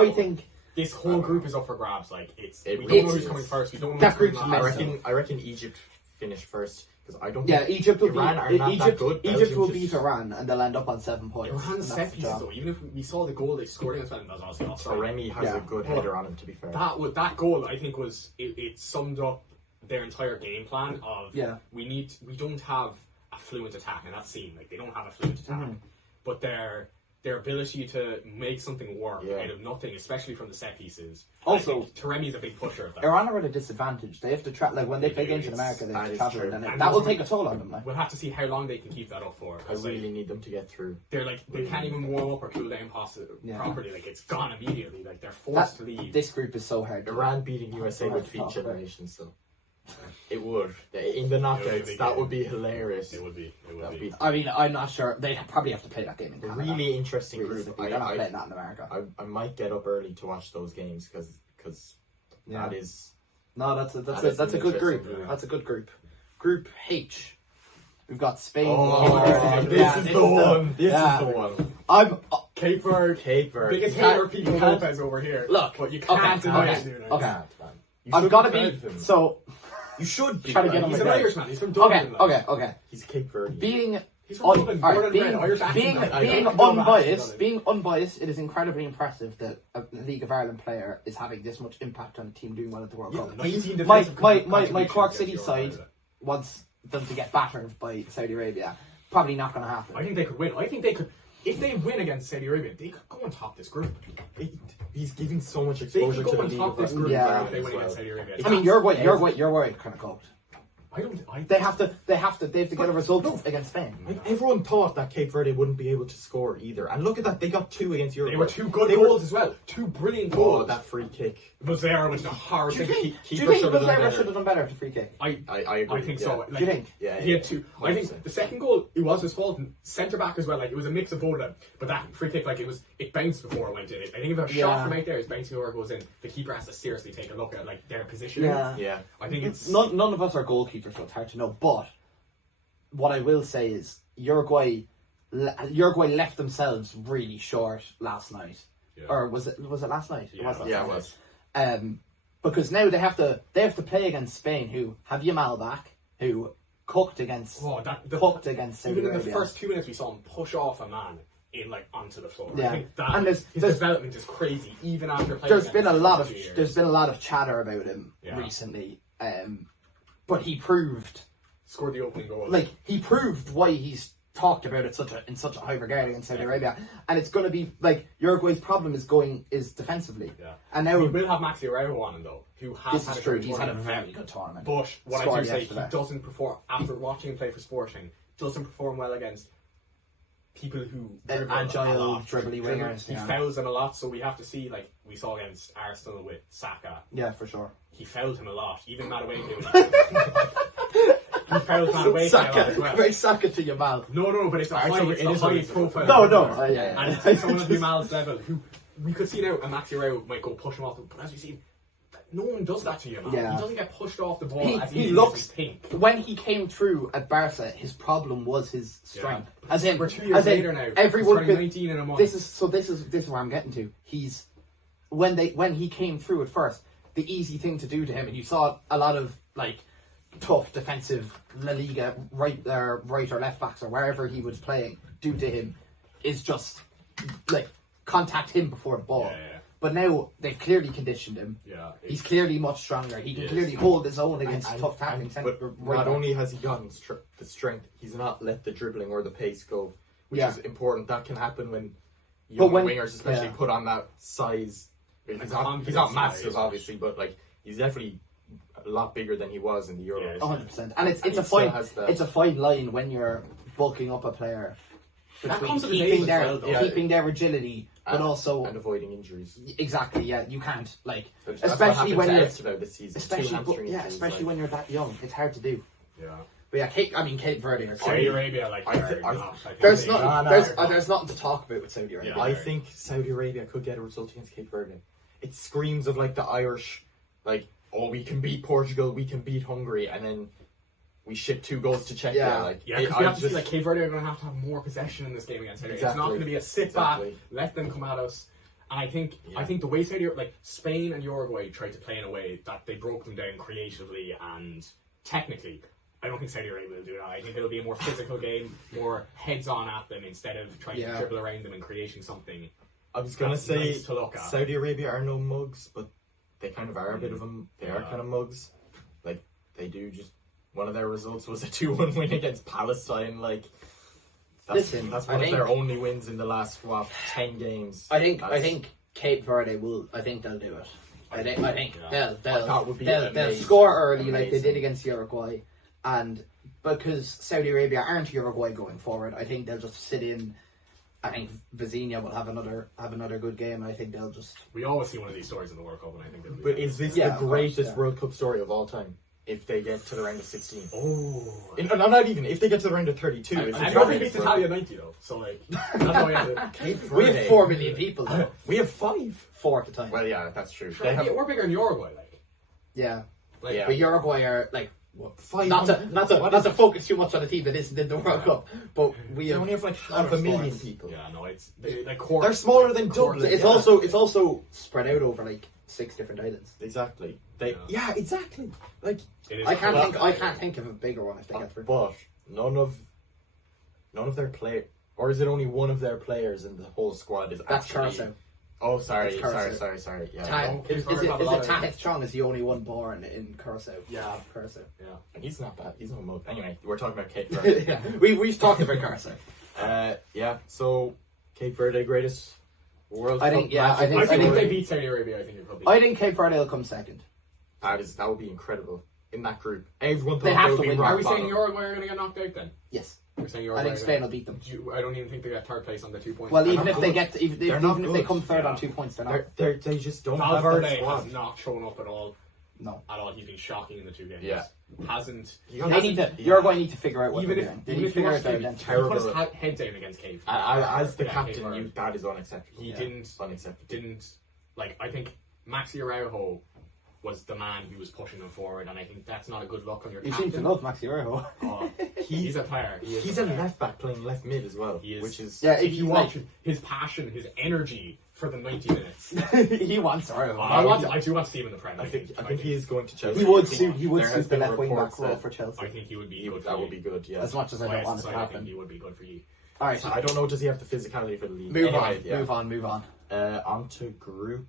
I think this whole group is up for grabs. Like we really don't know who's is. coming first. We don't know That who's group's coming mental. last. I reckon Egypt finish first because I don't. Yeah, think Egypt will Iran are not that good. Egypt will Belgium beat just- Iran and they'll end up on 7 points. Iran's And set that's the pieces job. though. Even if we saw the goal they scored against Iran, that was obviously offside. So Remy has Yeah. a good header on him. To be fair, That goal I think was it summed up their entire game plan of we don't have a fluent attack, and that's seen like they don't have a fluent attack, but their ability to make something work out of nothing, especially from the set pieces. Also, Taremi's a big pusher of that. Iran are at a disadvantage. They have to travel, like when they play games in America, they have to travel, true. and that will take a toll on them. Like. We'll have to see how long they can keep that up for. I really need them to get through. They're like they can't even warm up or cool down properly. Like it's gone immediately. Like they're forced to leave. This group is so hard. Iran beating USA would feed generations, though. It would. In the knockouts, that would be hilarious. It would be. I mean, I'm not sure. They probably have to play that game in A Canada. really interesting group. They're not playing that in America. I might get up early to watch those games because that is. No, that's a an good group. interesting group. That's a good group. Group H. We've got Spain. This is the one. This is the one. I'm Cape Verde. Biggest hater of Pico Lopez over here. Look, but you can't deny it, dude. Okay. You I've should got to proud be of him. so. You should be. Try to get him He's a an guy. Irishman. He's from Dublin. Okay. He's Cape Verde. Being He's from Dublin. Born and bred, Irish accent. being unbiased, it is incredibly impressive that a League of Ireland player is having this much impact on a team doing well at the World Cup. My Cork City side wants them to get battered by Saudi Arabia. Probably not going to happen. I think they could win. I think they could. If they win against Saudi Arabia, they could go on top this group. He's giving so much They exposure could to go the on top league. this group Yeah. if they win against Saudi Arabia. I mean, you're worried kind of cold. They have to get a result against Spain. Everyone thought that Cape Verde wouldn't be able to score either, and look at that, they got 2 against Uruguay. They were 2 good goals as well. 2 brilliant goals. Oh, that free kick. Muslera was a horror. Do you think Keeper should have done Muslera better. should have done better at the free kick? I agree. I think so. yeah. Like, Do you think? Yeah, he had 2. I 100%. think the second goal, it was his fault. Centre back as well. Like it was a mix of both of them. But that free kick, like it bounced before it went in. I think if a shot from out there is bouncing before it goes in, the keeper has to seriously take a look at like their positioning. Yeah. I think it's None of us are goalkeepers, so it's hard to know. But what I will say is Uruguay left themselves really short last night, or was it last night? Yeah, it was. Because now they have to play against Spain, who have Yamal back, who cooked against against Saudi even in Arabia. the first 2 minutes we saw him push off a man in like onto the floor. Yeah. I think that And his there's development is crazy even after playing. there's been a lot of 2 years. there's been a lot of chatter about him recently, but he proved scored the opening goal. like he proved why he's talked about it in such a high regard against Saudi Arabia, and it's going to be like Uruguay's problem is defensively. Yeah. And now we will have Maxi Araujo on him though, who has this had is a true. good He's had a tournament. very good tournament. But what I Scored do say, he yesterday. doesn't perform after watching him play for Sporting. Doesn't perform well against people who dribble agile, a lot. dribbly wingers. He fouls them a lot, so we have to see like we saw against Arsenal with Saka. Yeah, for sure. He fouled him a lot, even Madueke. He fouled Madueke a lot as well. Very Saka to Yamal. No, but it's a high profile. No, yeah. And it's someone of Yamal's level who we could see now, and Maxi Araujo might go push him off, but as we see, no one does that to Yamal. Yeah. He doesn't get pushed off the ball as He easily looks as we think. when he came through at Barca, his problem was his strength. Yeah. As in, we're 2 years later now. Everyone He's could. 19 in a month. This is where I'm getting to. He's when he came through at first, the easy thing to do to him, and you saw a lot of like tough defensive La Liga right or left backs or wherever he was playing do to him is just like contact him before the ball. Yeah. But now they've clearly conditioned him. Yeah, He's clearly much stronger. He can clearly hold his own against tough tackling. But not only has he gotten the strength, he's not let the dribbling or the pace go, which is important. That can happen when young wingers, especially, put on that size. He's not massive, obviously, but like he's definitely a lot bigger than he was in the Euros. 100%. And it's a fine line when you're bulking up a player between keeping their agility, but also and avoiding injuries. Exactly, yeah, you can't especially when you're this season. Especially when you're that young, it's hard to do. Yeah. But yeah, Cape Verde. Saudi Arabia, there's nothing to talk about with Saudi Arabia. Yeah, I think Saudi Arabia could get a result against Cape Verde. It screams of like the Irish, like, oh, we can beat Portugal, we can beat Hungary, and then we ship 2 goals to Czechia. Because we have to see, like, Cape Verde are going to have more possession in this game against Saudi Arabia. It's not going to be a sit back, let them come at us. And I think the way Spain and Uruguay tried to play in a way that they broke them down creatively and technically. I don't think Saudi Arabia will do that. I think it'll be a more physical game, more heads on at them instead of trying to dribble around them and creating something. I was going to say Saudi Arabia are no mugs, but they kind of are a bit of them. They are kind of mugs. Like, they do just... One of their results was a 2-1 win against Palestine. Like, that's one of their only wins in the last, 10 games. I think Cape Verde will... I think they'll do it. I think they'll score early like they did against Uruguay. And because Saudi Arabia aren't Uruguay going forward, I think they'll just sit in. I think Vizinha will have another good game. I think they'll just... We always see one of these stories in the World Cup, and I think. But is this the greatest World Cup story of all time? If they get to the round of 16. Oh. Not even. If they get to the round of 32. I don't think it's Italia 90 though. So like, we have 4 million people though. We have 4 at the time. Well, yeah, that's true. We're bigger than Uruguay, like. Yeah. But Uruguay are like. Not to focus too much on a team that isn't in the World Cup, but we only have like half a million people. Yeah, no, it's they're smaller than Dublin. It's also spread out over like 6 different islands. Exactly. Exactly. Like I can't think of a bigger one if they get through. But none of their play, or is it only one of their players in the whole squad is that's actually... Curacao. Oh, sorry. Yeah. Is it Tahith Chong is the only one born in Curacao? Yeah, Curacao. Yeah, and he's not bad. He's no mug. Anyway, we're talking about Cape Verde. Yeah, we've talked about Curacao. So Cape Verde greatest World Cup. I think they beat Saudi Arabia. I think Cape Verde will come second. That would be incredible in that group. Everyone thought they have to win. Are we saying Uruguay are going to get knocked out then? Yes. I think Spain will beat them. I don't even think they got 3rd place on the 2 points. Well, even if they they come 3rd on 2 points, they're not. They just don't. Verde has not shown up at all. No, at all. He's been shocking in the 2 games. Yeah, Uruguay need to figure out what they're doing. They need to figure out their identity. He put his head down against Cave. As the captain, that is unacceptable. He didn't. Like, I think Maxi Araujo was the man who was pushing them forward, and I think that's not a good look on your captain. You seem to love Maxi Araujo. He's a player. He's a left back playing left mid as well. He is. Which is if you watch his passion, his energy for the 90 minutes. He wants Araujo. I do want to see him in the Premier. I think he is going to Chelsea. He would suit the left wing back role for Chelsea. I think he would be good. That would be good. Yeah. As much as I don't want it to happen, I think he would be good for you. All right. I don't know. Does he have the physicality for the league? Move on. On to Group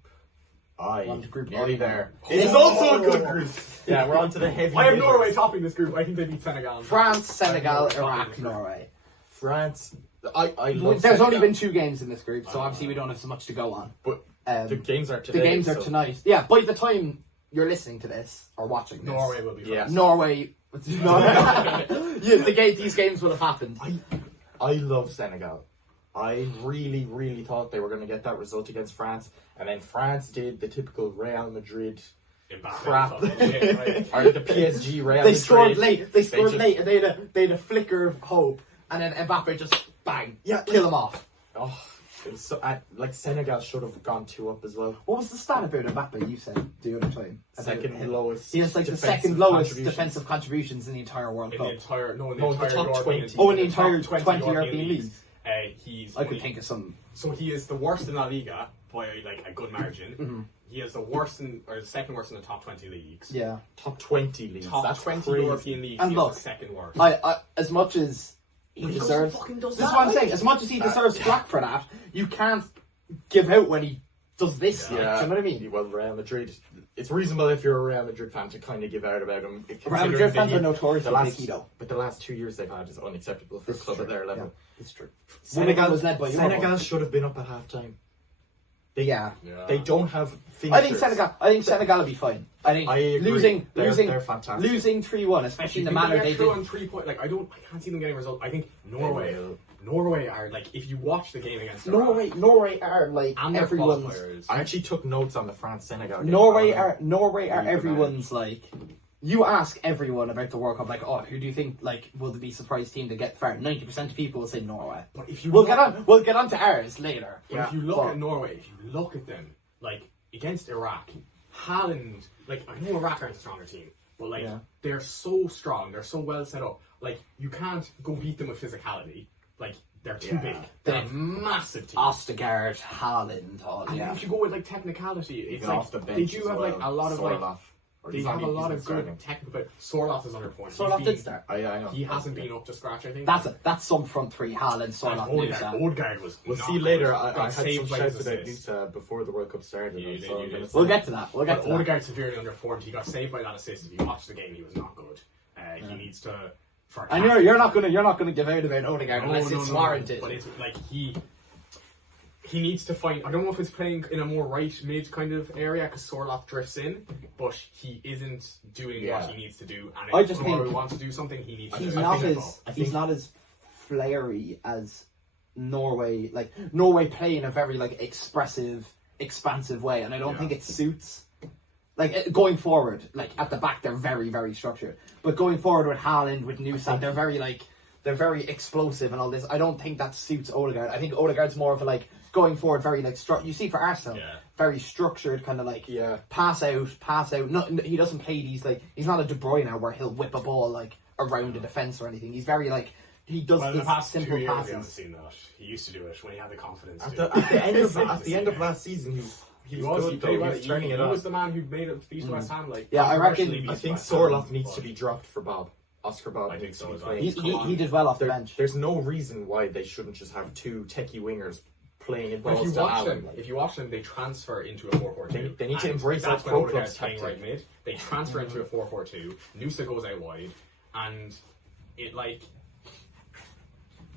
I. Group Nearly I there. This is also a good group. Yeah, we're on to the heavy. I have Norway topping this group. I think they beat Senegal. France, Senegal, Iraq, Norway. France. I love There's only been 2 games in this group, so obviously we don't have so much to go on. But the games are today. The games are tonight. Yeah, by the time you're listening to this or watching this, Norway will be fine. Yeah. Norway. These games would have happened. I love Senegal. I really, really thought they were going to get that result against France, and then France did the typical Real Madrid crap, or the PSG Real Madrid. They scored late, and they had a flicker of hope, and then Mbappe just bang, kill them off. Oh, it was so, like Senegal should have gone 2 up as well. What was the stat about Mbappe you said the other time? Second lowest. He has like the second lowest defensive contributions in the entire World Cup. In the top 20. Oh, in the entire 20 European leagues. I could think of some. So he is the worst in La Liga by like a good margin. Mm-hmm. He is the second worst in the top 20 leagues. Yeah, top 20 leagues. Top 20 European leagues. And look, the second worst. As much as he deserves, this is what I'm saying. As much as he deserves flack for that, you can't give out when he does this. Like, do you know what I mean? Well, Real Madrid. It's reasonable if you're a Real Madrid fan to kind of give out about them. Real Madrid fans are notoriously picky, though. But the last 2 years they've had is unacceptable for a club at their level. Yeah, it's true. Senegal was led by Senegal should have been up at half-time. They don't have finishers. I think Senegal will be fine. I think losing they're fantastic. Losing 3-1, especially in the manner they did. On 3 points, like I can't see them getting a result. I think Norway are like, if you watch the game against Norway are like everyone's. I actually took notes on the France-Senegal game. Norway are everyone's like. You ask everyone about the World Cup, like, oh, who do you think like will be surprise team to get far? 90% of people will say Norway. But if you we'll get on to ours later. But if you look at Norway, if you look at them like against Iraq, Haaland, like I know Iraq aren't a stronger team, but like they're so strong, they're so well set up. Like you can't go beat them with physicality. Like they're too big. They're a massive team. Ostergaard, Haaland, and if you go with like technicality, it's like they do have like a lot of like. They have a lot of good technical, but Sorloth is under point. Sorloth did start. I know. He hasn't been up to scratch, I think. That's some front three. Haaland, Sorloth, Odegaard was. We'll see later. I had some shouts about Nusa before the World Cup started. We'll get to that. Odegaard severely underperformed. He got saved by that assist. If you watch the game, he was not good. He needs to. I know you're not gonna give out about Odegaard unless it's warranted. But it's like he needs to find. I don't know if it's playing in a more right mid kind of area because Sorloth drifts in, but he isn't doing what he needs to do. And I just think he wants to do something. He needs. He's not as flary as Norway. Like Norway play in a very like expressive, expansive way, and I don't think it suits. Like going forward, like at the back, they're very, very structured. But going forward with Haaland, with Nusa, they're very explosive and all this. I don't think that suits Odegaard. I think Odegaard's more of a like. Going forward, very like you see for Arsenal, very structured, kind of like pass out. No, he doesn't play these like he's not a De Bruyne where he'll whip a ball like around the defense or anything. He's very like he does these simple passes. We haven't seen that. He used to do it when he had the confidence. At the end of last season, he was good, though. He was turning it on. He was the man who made it beat West Ham. Like I think Sorloth needs to be dropped for Bob. Oscar Bob I think so as well. He did well off the bench. There's no reason why they shouldn't just have two techie wingers. Playing in balls if you watch them, they transfer into a 4-4-2. They need to embrace that pro club's playing right mid. They transfer into a 4-4-2. Nusa goes out wide, and it like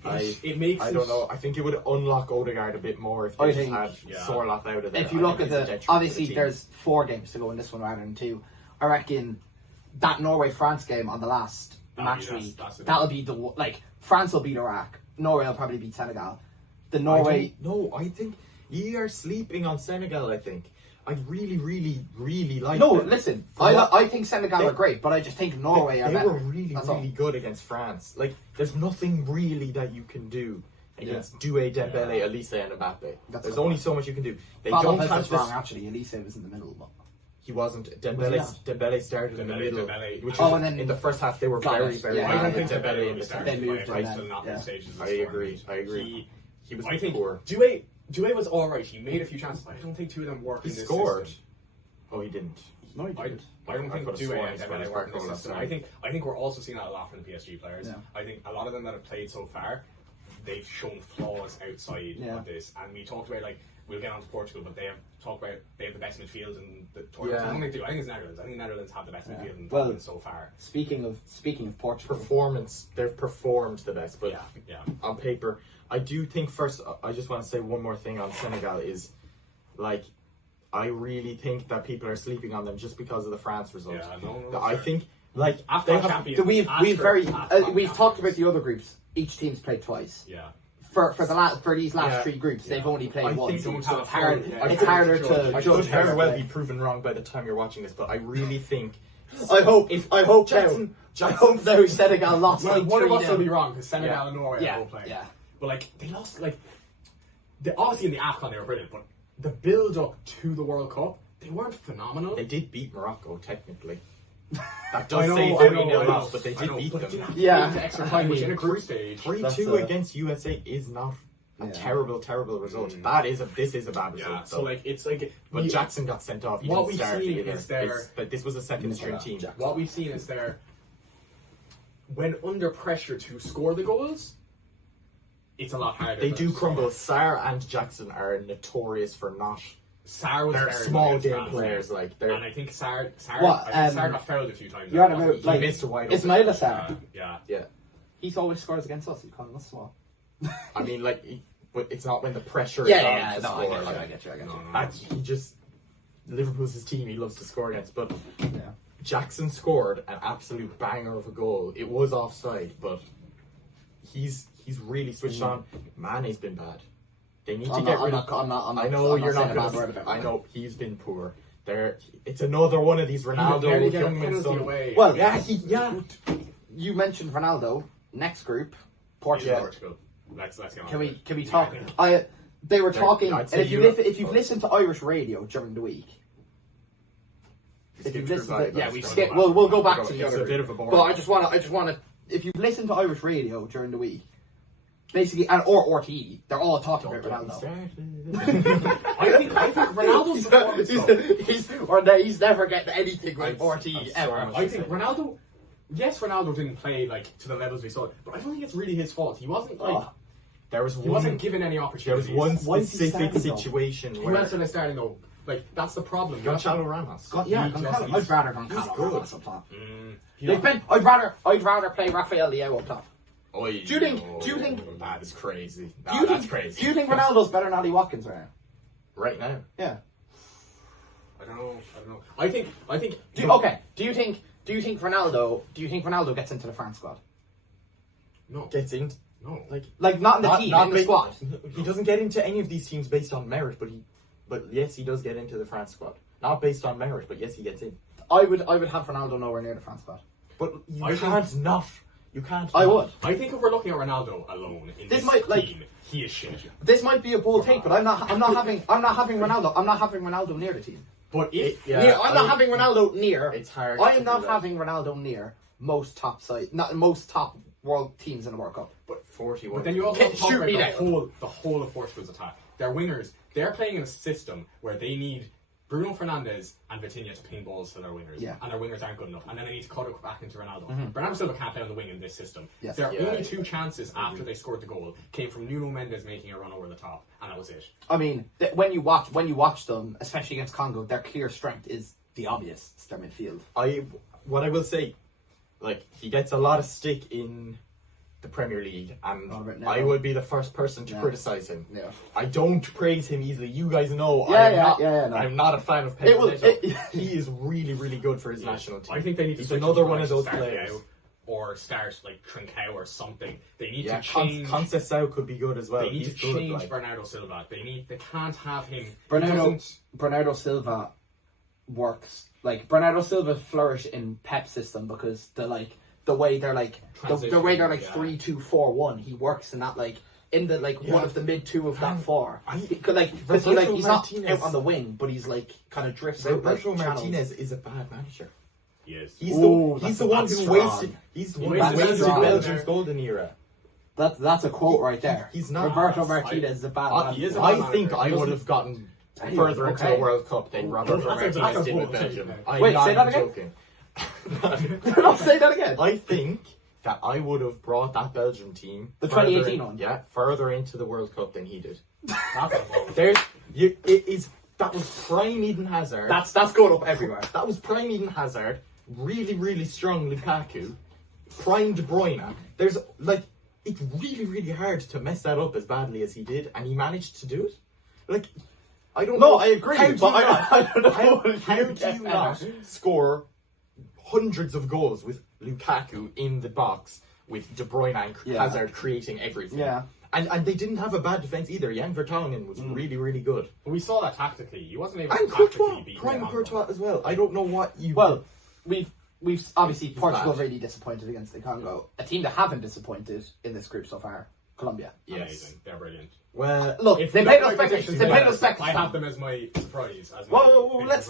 it makes. I don't know. I think it would unlock Odegaard a bit more if they had Sorloth out of there. If you look at obviously there's 4 games to go in this one rather than 2. I reckon that Norway-France game on the last match week that'll be the like France will beat Iraq. Norway will probably beat Senegal. The Norway. I think you are sleeping on Senegal. I think I really like. No, listen. I think Senegal are great, but I just think Norway are better. They were really good against France. Like, there's nothing really that you can do against Doué, Dembele, Elise, and Mbappe. There's only so much you can do. They don't have this. Wrong, actually. Elise was in the middle. But... He wasn't. Dembele started in the middle. And then in the first half they were very. I don't think Dembele in the start. They moved. I agree. He was poor. Doué was alright. He made a few chances, but I don't think 2 of them worked. He scored. Oh, he didn't. No, he didn't. I don't think Doué and Dembele work in the system. I think we're also seeing that a lot from the PSG players. Yeah. I think a lot of them that have played so far, they've shown flaws outside of this. And we talked about we'll get on to Portugal, but they have talked about they have the best midfield in the tournament. I don't think they do. I think it's Netherlands. I think Netherlands have the best midfield in the tournament so far. Speaking of Portugal, performance, they've performed the best, but on paper. I do think first, I just want to say one more thing on Senegal is, like, I really think that people are sleeping on them just because of the France result. I think, like, we've talked about the other groups. Each team's played twice. Yeah. For these last 3 groups, they've only played once. So it's harder to. I could very well be proven wrong by the time you're watching this, but I really think. I hope Senegal lost. One of us will be wrong because Senegal and Norway are both playing. Yeah. But like they lost, obviously in the AFCON they were brilliant, but the build up to the World Cup, they weren't phenomenal. They did beat Morocco technically. That does say 3-0 loss, but they did beat them. Extra time, which in a group stage, 3-2 against USA is not a terrible result. This is a bad result. So like it's like, but Jackson got sent off. What we've seen is but this was a second string team. What we've seen is when under pressure to score the goals. It's a lot harder. They do crumble. Sarr and Jackson are notorious for not Sarr was They're very small good game against players, France, like they're. and I think Sarr What, got fouled a few times. You're on about He like missed a wide Ismail Sarr. Yeah. He's always scores against us. You call him small. I mean, like, but it's not when the pressure Yeah, is yeah, on yeah. to No, score. I get you. No. And he just Liverpool's his team. He loves to score against. But Yeah. Jackson scored an absolute banger of a goal. It was offside, but he's really switched on. Mane's been bad. They need to get rid of. I know you're not going to. I know he's been poor. It's another one of these Ronaldo young men. Well, yeah. You mentioned Ronaldo. Next group, Portugal. Portugal. Let's get on. Can we talk? They were talking. I'd And say if you've listened to Irish radio during the week, if you've listened to, we skip. We'll go back to the It's other. a bit of a boring. But I just want to. If you've listened to Irish radio during the week, basically, or RTE, they're all talking about Ronaldo. I think Ronaldo's performance. He's never getting anything with RTE ever. I think Ronaldo. Yes, Ronaldo didn't play like to the levels we saw, but I don't think it's really his fault. He wasn't like he wasn't given any There opportunities. was one Why is he specific starting, though? situation He where went to the starting though. Like that's the problem. Gonçalo Ramos. I'd rather Gonçalo good. Ramos up top. Mm, I'd rather play Rafael Leao up top. Do you think that is crazy? That's crazy. Do you think Ronaldo's better than Ali Watkins right now? Right now? Yeah. I don't know. I think. Do you think Ronaldo gets into the France squad? No. Gets in. No. Like not in the team, in the squad. He doesn't get into any of these teams based on merit, but yes, he does get into the France squad. Not based on merit, but yes, he gets in. I would have Ronaldo nowhere near the France squad. But you I can't not. You can't. I not. would. I think if we're looking at Ronaldo alone in this team, he is shit. This might be a bold take, but I'm not having Ronaldo. I'm not having Ronaldo near the team. But if I'm not having Ronaldo near. It's hard. I am not having Ronaldo near most top world teams in the World Cup. but 41. But then you also talk Shoot about me the down. whole of Portugal's attack. Their wingers, they're playing in a system where they need Bruno Fernandes and Vitinha to ping balls to their wingers. Yeah. And their wingers aren't good enough. And then they need to cut it back into Ronaldo. Bernardo Silva can't play on the wing in this system. Yes. Their only two chances after they scored the goal came from Nuno Mendes making a run over the top, and that was it. I mean, when you watch them, especially against Congo, their clear strength is the obvious. It's their midfield. What I will say, like, he gets a lot of stick in the Premier League, and I would be the first person to criticise him. Yeah. I don't praise him easily. You guys know No. I'm not a fan of Pedro. He is really, really good for his national team. I think they need to He's switch another to one of those start players. Leao or start like Trincao or something. They need Yeah, to change. Conceição could be good as well. They need He's to good, change like. Bernardo Silva. They can't have him. Bernardo Silva works like Bernardo Silva flourished in Pep's system because the way they're like 3-2-4-1. He works in that in the one of the mid two of that four. Because he's not out on the wing, but he's kind of drifts out. Roberto Martinez is a bad manager. Yes. He's the one who wasted. He's the one who wasted Belgium's golden era. That's a quote right there. He's not. Roberto Martinez is a bad manager. He is a bad I think manager. I would have gotten further into the World Cup than Roberto Martinez did with Belgium. Wait, say that again? Joking. I'll say that again. I think that I would have brought that Belgium team, the 2018 one, further into the World Cup than he did. That was prime Eden Hazard. That's going up everywhere. That was prime Eden Hazard. Really, really strong Lukaku. Prime De Bruyne. There's it's really, really hard to mess that up as badly as he did, and he managed to do it. I don't know. No, I agree, I don't know. How do you not score hundreds of goals with Lukaku in the box with De Bruyne and Hazard creating everything? Yeah. And they didn't have a bad defence either. Jan Vertonghen was really, really good. We saw that tactically. He wasn't able And to tactically Courtois, beat prime Ronaldo. Courtois as well. I don't know what you... Well, we've obviously He's Portugal bad. really disappointed against the Congo. A team that haven't disappointed in this group so far, Colombia. Yes. Amazing. They're brilliant. Well, Look, If they you played don't us like spectators. predictions, They played well, us spectators. I have them as my surprise. As Whoa, my let's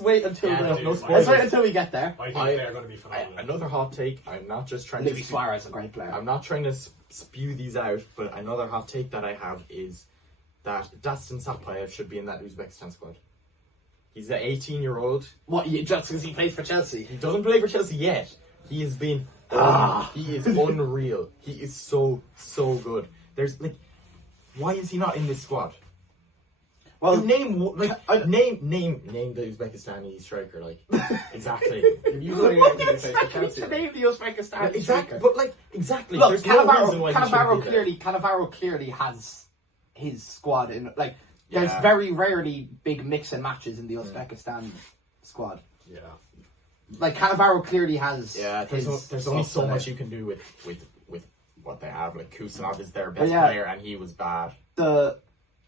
wait until spoilers. let's wait until we get there. I think they're going to be phenomenal. another hot take. I'm not just trying Luis to... Suarez is a great player. I'm not trying to spew these out, but another hot take that I have is that Dastin Sapayev should be in that Uzbekistan squad. He's an 18-year-old. What? Just because he plays for Chelsea? He doesn't play for Chelsea yet. He has been... he is unreal. He is so good. There's why is he not in this squad? Well, name the Uzbekistani striker, like exactly. You to name the Uzbekistan Exactly, but like exactly. Look, there's no reason why Cannavaro clearly has his squad in. Like, there's very rarely big mix and matches in the Uzbekistan squad. Yeah. Like, Cannavaro clearly has. Yeah, there's only so much you can do with what they have. Like, Kusanov is their best player, and he was bad.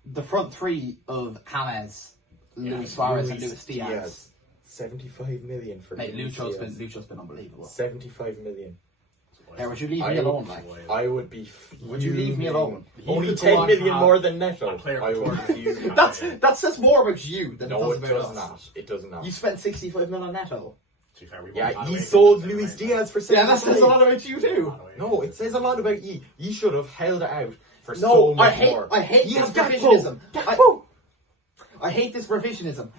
The front three of James, Luis Suarez, and Luis Diaz. 75 million for Lucho's been unbelievable. 75 million. Yeah, would you leave me alone? Like, I would be. Would you leave me alone? Only 10 million more than Neto. That says more about you than no, it does about us. It does not. You spent 65 million on Neto. He sold Luis Diaz for 75. Yeah, that says a lot about you too. No, it says a lot about you. You should have held it out for so much more. I hate this revisionism. I hate this revisionism.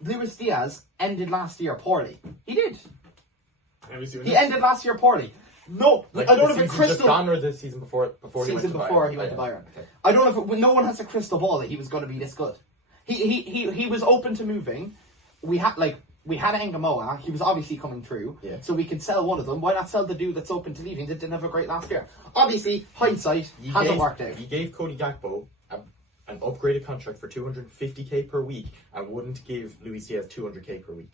Luis Diaz ended last year poorly. He did. He ended last year poorly. No, like I don't have a crystal. Just gone or the season before he went to Bayern. Okay. I don't know if no one has a crystal ball that he was going to be this good. He was open to moving. We had Engamoa. He was obviously coming through. Yeah. So we could sell one of them. Why not sell the dude that's open to leaving that didn't have a great last year? Obviously, hindsight hasn't worked out. You gave Cody Gakpo an upgraded contract for 250k per week and wouldn't give Luis Diaz 200k per week.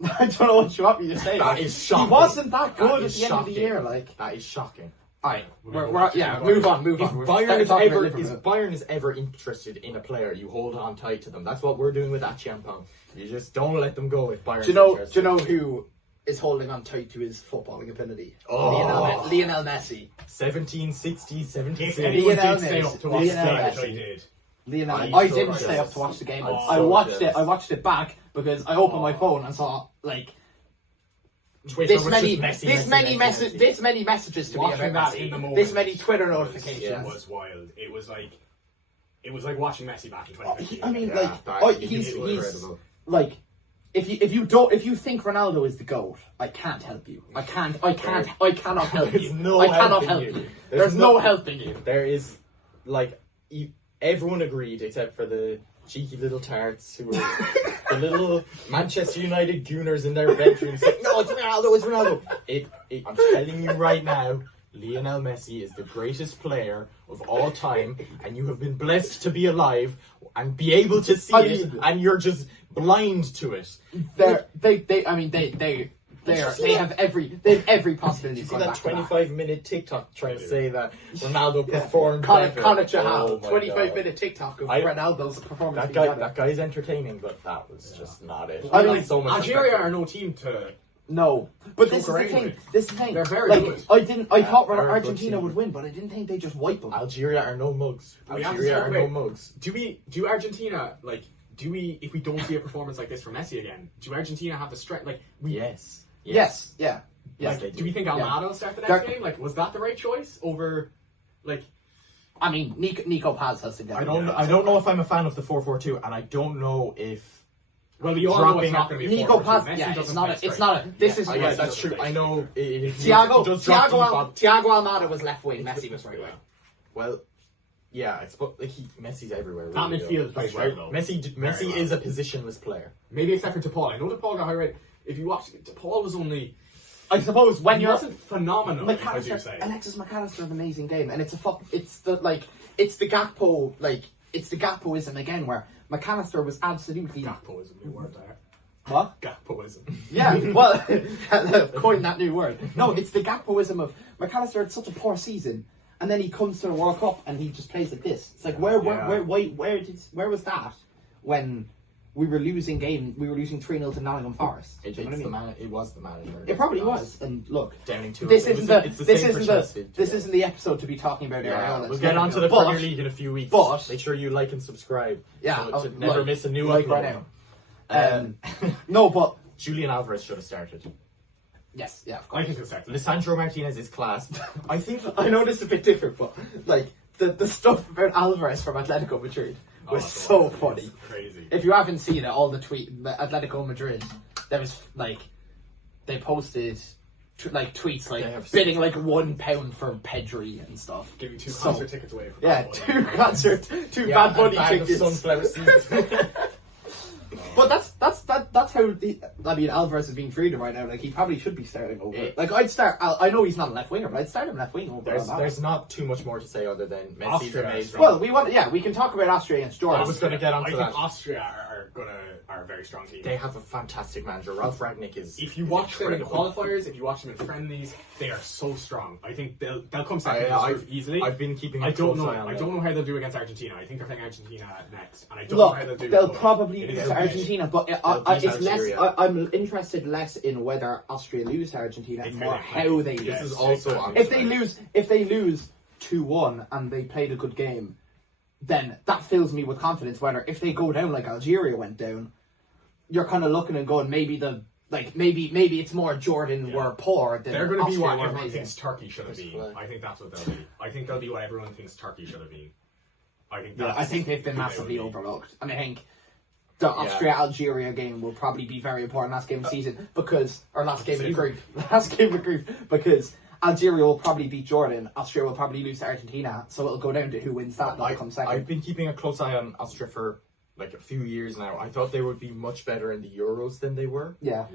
I don't know what you want me to say. That is shocking. He wasn't that good at the end of the year. Like, that is shocking. Alright, move on. If Bayern is ever interested in a player, you hold on tight to them. That's what we're doing with Achiampong. You just don't let them go if Bayern. Do you know who is holding on tight to his footballing ability? Lionel Messi. 1760, 1760. I didn't stay up to watch the game. I watched it back because I opened my phone and saw like this many messages to me about Messi. This many Twitter notifications. It was wild. It was like watching Messi back in 2015. I mean, he's like, if you think Ronaldo is the GOAT, I can't help you. I cannot help you. I cannot help you. There's no helping you. There is, like, everyone agreed except for the cheeky little tarts who were the little Manchester United gooners in their bedrooms saying, no, it's Ronaldo. I'm telling you right now, Lionel Messi is the greatest player of all time, and you have been blessed to be alive and be able to see it, and you're just blind to it. They have every possibility. See that 25-minute TikTok trying to say that Ronaldo performed Connor better. Chahal, 25-minute TikTok of Ronaldo's performance. That guy is entertaining, but that was just not it. I mean, so much Algeria are no team to. No, but this is the thing. They're very good. I thought Argentina would win, but I didn't think they'd just wipe them. Algeria are no mugs. No mugs. Do Argentina if we don't see a performance like this from Messi again? Do Argentina have the strength? Yes. Like, do we think Almada will start the next game? Like, was that the right choice over, like? I mean, Nico Paz has to get. I don't know if I'm a fan of the 4-4-2, and I don't know if. Well, you all know it's not going to be a 4-4-2. Nico Paz. It's not a. This is that's true. I know. Thiago Almada was left wing. Messi was right wing. Well. Yeah, Messi's everywhere. That midfield plays well, though. Messi is a positionless player. Maybe except for DePaul. I know DePaul got high rate. If you watch, DePaul was only. I suppose when you're wasn't phenomenal. As you say, Alexis McAllister, an amazing game, and it's the Gakpo it's the Gakpoism again, where McAllister was absolutely Gakpoism, new word there. What? Gakpoism. Yeah, well, coined that new word. No, it's the Gakpoism of McAllister had such a poor season. And then he comes to the World Cup and he just plays like this. It's like where was that when we were losing 3-0 to Nottingham Forest? It was the manager. It probably was. And look, this isn't the episode to be talking about Areola. We'll get on to the Premier League in a few weeks. But make sure you like and subscribe. Yeah, to never miss a new upload right now. No, but Julian Alvarez should have started. Yes, yeah, of course. I think it's exactly. Lisandro Martinez is class. I know this is a bit different, but like the stuff about Alvarez from Atletico Madrid was so funny. Crazy. If you haven't seen it, all the Atletico Madrid, there was like they posted tweets like bidding like £1 for Pedri and stuff. Giving 2 concert tickets away. For yeah, 2 Bad Bunny tickets. Sunflower seeds. But that's how Alvarez is being treated right now. Like he probably should be starting over. Like I'd start. I know he's not a left winger, but I'd start him left wing over. There's not too much more to say other than Messi's amazing. Well, we can talk about Austria against Jordan. I was going to get onto that. I think Austria are a very strong team. They have a fantastic manager. Ralf Rangnick is. If you watch them in qualifiers, if you watch them in friendlies, they are so strong. I think they'll come second easily. I've been keeping. I don't know how they'll do against Argentina. I think they're playing Argentina next, and I don't know how they'll do. They'll probably lose to Argentina, but it's less. I'm interested less in whether Austria lose to Argentina and more how they lose. This is also if they lose 2-1 and they played a good game, then that fills me with confidence. Whether if they go down like Algeria went down, you're kind of looking and going, maybe it's more Jordan were poor than they're going to be what everyone amazing. thinks Turkey should have been. I think that's what they'll be. I think they'll be what everyone thinks Turkey should have been. I think they've been massively overlooked, and I think the Austria-Algeria game will probably be very important last game of the season because because Algeria will probably beat Jordan, Austria will probably lose to Argentina, so it'll go down to who wins that. Come second. I've been keeping a close eye on Austria for like a few years now. I thought they would be much better in the Euros than they were. Yeah.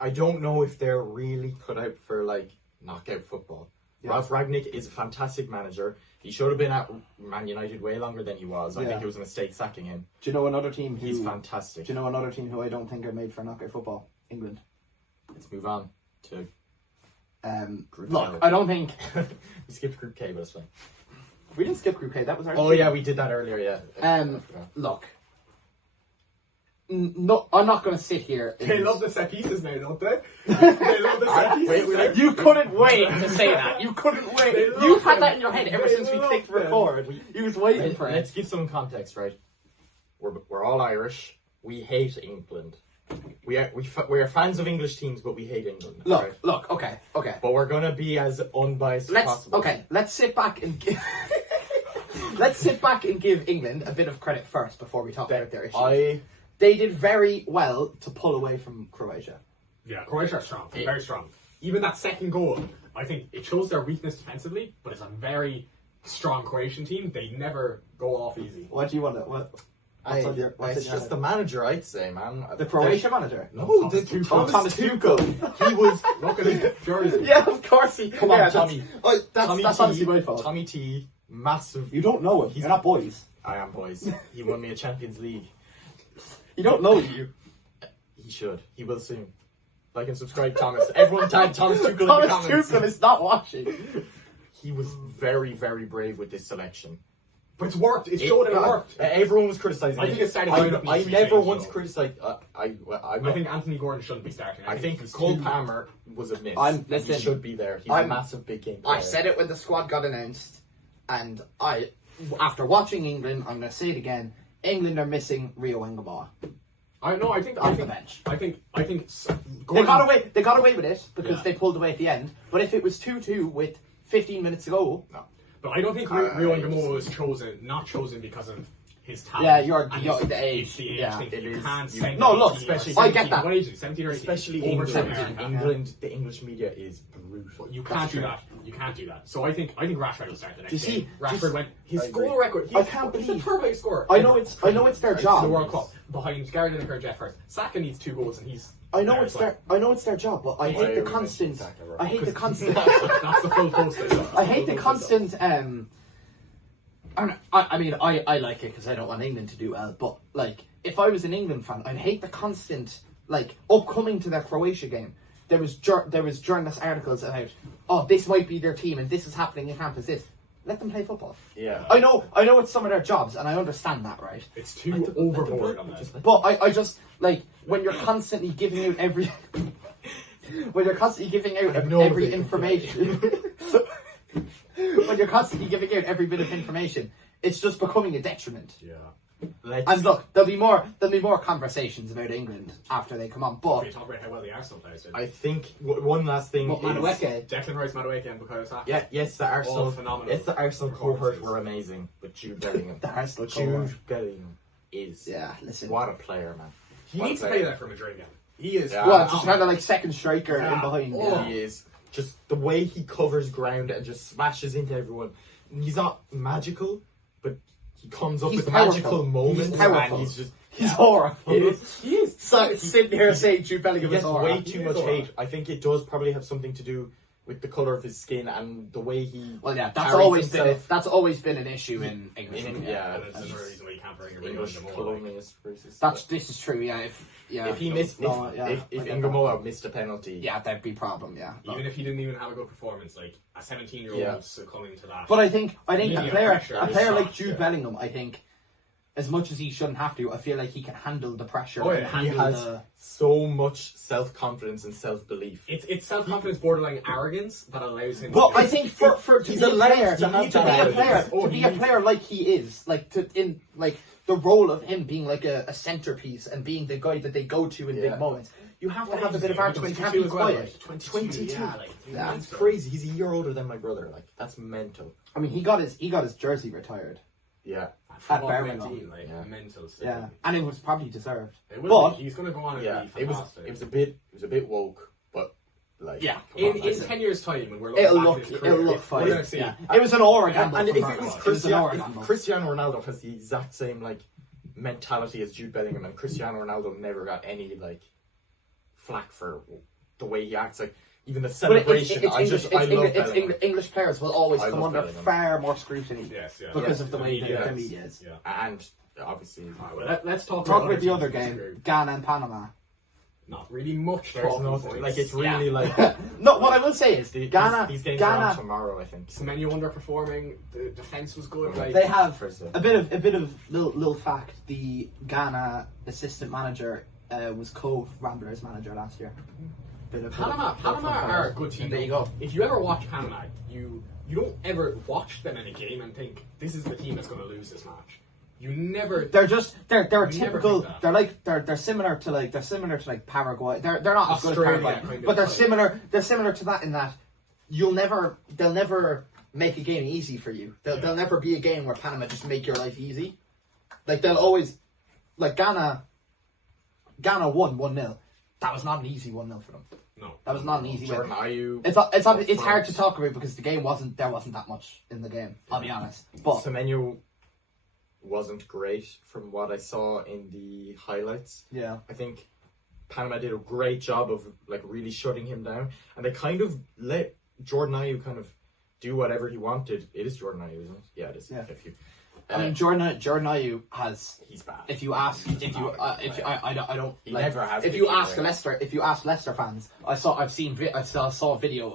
I don't know if they're really cut out for like knockout football. Yeah. Ralf Rangnick is a fantastic manager. He should have been at Man United way longer than he was. I think it was a mistake sacking him. Do you know another team he's fantastic. Do you know another team who I don't think are made for knockout football? England. Let's move on to look, I don't think we skipped Group K, but it's fine. We didn't skip Group K, that was our team. Yeah, we did that earlier, look. No, I'm not going to sit here. They love the set pieces now, don't they? They love the set pieces. You couldn't wait to say that. You couldn't wait. You've had that in your head ever since we clicked record. You was waiting for it. Let's give some context, right? We're all Irish. We hate England. We are fans of English teams, but we hate England. Look, okay. But we're going to be as unbiased as possible. Okay, let's sit back and give England a bit of credit first before we talk about their issues. They did very well to pull away from Croatia. Yeah, Croatia are strong. Very strong. Even that second goal, I think it shows their weakness defensively, but it's a very strong Croatian team. They never go off easy. What do you want to... It's just the manager, I'd say, man. The Croatia manager? No, Thomas Tuchel. He was... Look at his jersey. Yeah, of course he... Come on, Tommy. That's honestly my fault. Tommy T, massive... You don't know him. You're not boys. I am boys. He won me a Champions League. You don't know you. He should. He will soon. Like and subscribe, Thomas. Everyone tag Thomas Tuchel in the comments. Thomas Tuchel is not watching. He was very, very brave with this selection. But it's worked. It showed it worked. Everyone was criticising I think it started I never once criticised... I think Anthony Gordon shouldn't be starting. I think Cole Palmer was a miss. He should be there. He's a massive big game player. I said it when the squad got announced, and after watching England, I'm going to say it again, England are missing Rio Ngama. I think Gordon, they got away with it because they pulled away at the end. But if it was 2-2 with 15 minutes to go, no. But I don't think Rio Ngama was not chosen because of his talent. Yeah, the age. It's the age yeah, thing. it is. No, look, especially I get that. What age is it? 17 or 18? Especially over 17. England, the English media is brutal. You can't do that. You can't do that. So I think Rashford will start the next game. Rashford went his goal record. I can't believe he's the third highest scorer. I know it's their job. The World Cup behind Gary Lineker and Jeff Hurst. Saka needs 2 goals and he's. I know it's their job, but I hate the constant. I hate the constant. That's the full post. I hate the constant. I mean, I like it because I don't want England to do well. But like, if I was an England fan, I'd hate the constant upcoming to their Croatia game. There was journalist articles about, oh, this might be their team and this is happening in camp as this. Let them play football. Yeah. I know it's some of their jobs and I understand that, right? It's too overboard on that. But I just, when you're constantly giving out every information when you're constantly giving out every bit of information, it's just becoming a detriment. Yeah. And look, there'll be more conversations about England after they come on. But we talk about how well the Arsenal players did. I think one last thing. Madueke, Declan Rice, Madueke, and Bukayo Saka. Yeah, yes, the Arsenal phenomenal. Yes, the Arsenal cohort were amazing, but Jude Bellingham. The Arsenal Jude Bellingham is. Yeah, listen. What a player, man. He needs to play that for Madrid again. He is. Well, just kind of second striker in behind. He is. just the way he covers ground and just smashes into everyone. He's not magical, but he comes up with magical moments, and he's horrible. He is. So sitting here saying Jude Bellingham he gets is horrible. way too much hate. I think it does probably have something to do with the colour of his skin and the way he. Well, yeah, that's always been an issue in English. That's another reason why you can't bring a ring English anymore. colonialist versus. This is true. Yeah, if he missed, if Ingamoa missed a penalty, that'd be a problem. Yeah, even if he didn't even have a good performance, like a 17-year-old succumbing to that. But I think a player like Jude yeah. Bellingham, I think, as much as he shouldn't have to, I feel like he can handle the pressure. Oh, yeah. He has so much self-confidence and self-belief. It's self-confidence borderline arrogance that allows him. Well, I think to be a player like he is, like the role of him being like a centerpiece and being the guy that they go to in big moments, you have to have a bit of argument. You can't be quiet. 22. Yeah, that's crazy. He's a year older than my brother. Like, that's mental. I mean, he got his jersey retired. Yeah. At Birmingham. Mental. Yeah, and it was probably deserved. But he's going to go on and be fantastic. It was a bit woke, but like in 10 years' time when we're it'll look fine. Yeah. It was an aura gamble. And if it was Cristiano Ronaldo has the exact same like mentality as Jude Bellingham, and Cristiano Ronaldo never got any like flack for the way he acts. Like even the celebration, I love Bellingham. English players will always come under far more scrutiny because of the way the media is. Yeah. And obviously, let's talk about the other game, Ghana and Panama. Not really much. There's like it's really like no. What I will say is Ghana. These games are on tomorrow, I think. Semenyo underperforming. The defense was good. Like, they have a bit of little fact. The Ghana assistant manager was Cove Ramblers manager last year. Panama are a good team. There you go. If you ever watch Panama, you don't ever watch them in a game and think this is the team that's going to lose this match. You never. They're typical. They're similar to Paraguay. They're not as good as Paraguay, but they're similar. They're similar to that in that they'll never make a game easy for you. There'll never be a game where Panama just make your life easy. Like they'll always, like Ghana won 1-0. That was not an easy 1-0 for them. No, that was not an easy win. It's hard to talk about because there wasn't that much in the game. I'll be honest. But Semenyo wasn't great from what I saw in the highlights. Yeah, I think Panama did a great job of like really shutting him down, and they kind of let Jordan Ayew kind of do whatever he wanted. It is Jordan Ayew, isn't it? Yeah, it is. Yeah. I mean, Jordan Ayew has. He's bad. If you ask Leicester fans, I saw a video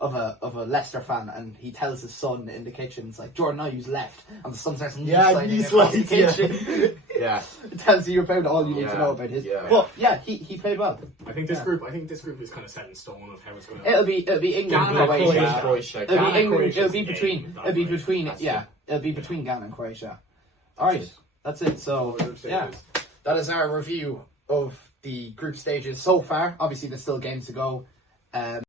of a Leicester fan, and he tells his son in the kitchen, it's like Jordan Ayew's left, and the son says, the kitchen. Yeah, it tells you about all you need to know about his. But he played well. I think this group is kind of set in stone of how it's going to. It'll be England, Croatia. It'll be between Ghana and Croatia. All right, that's it. So that is our review of the group stages so far. Obviously, there's still games to go.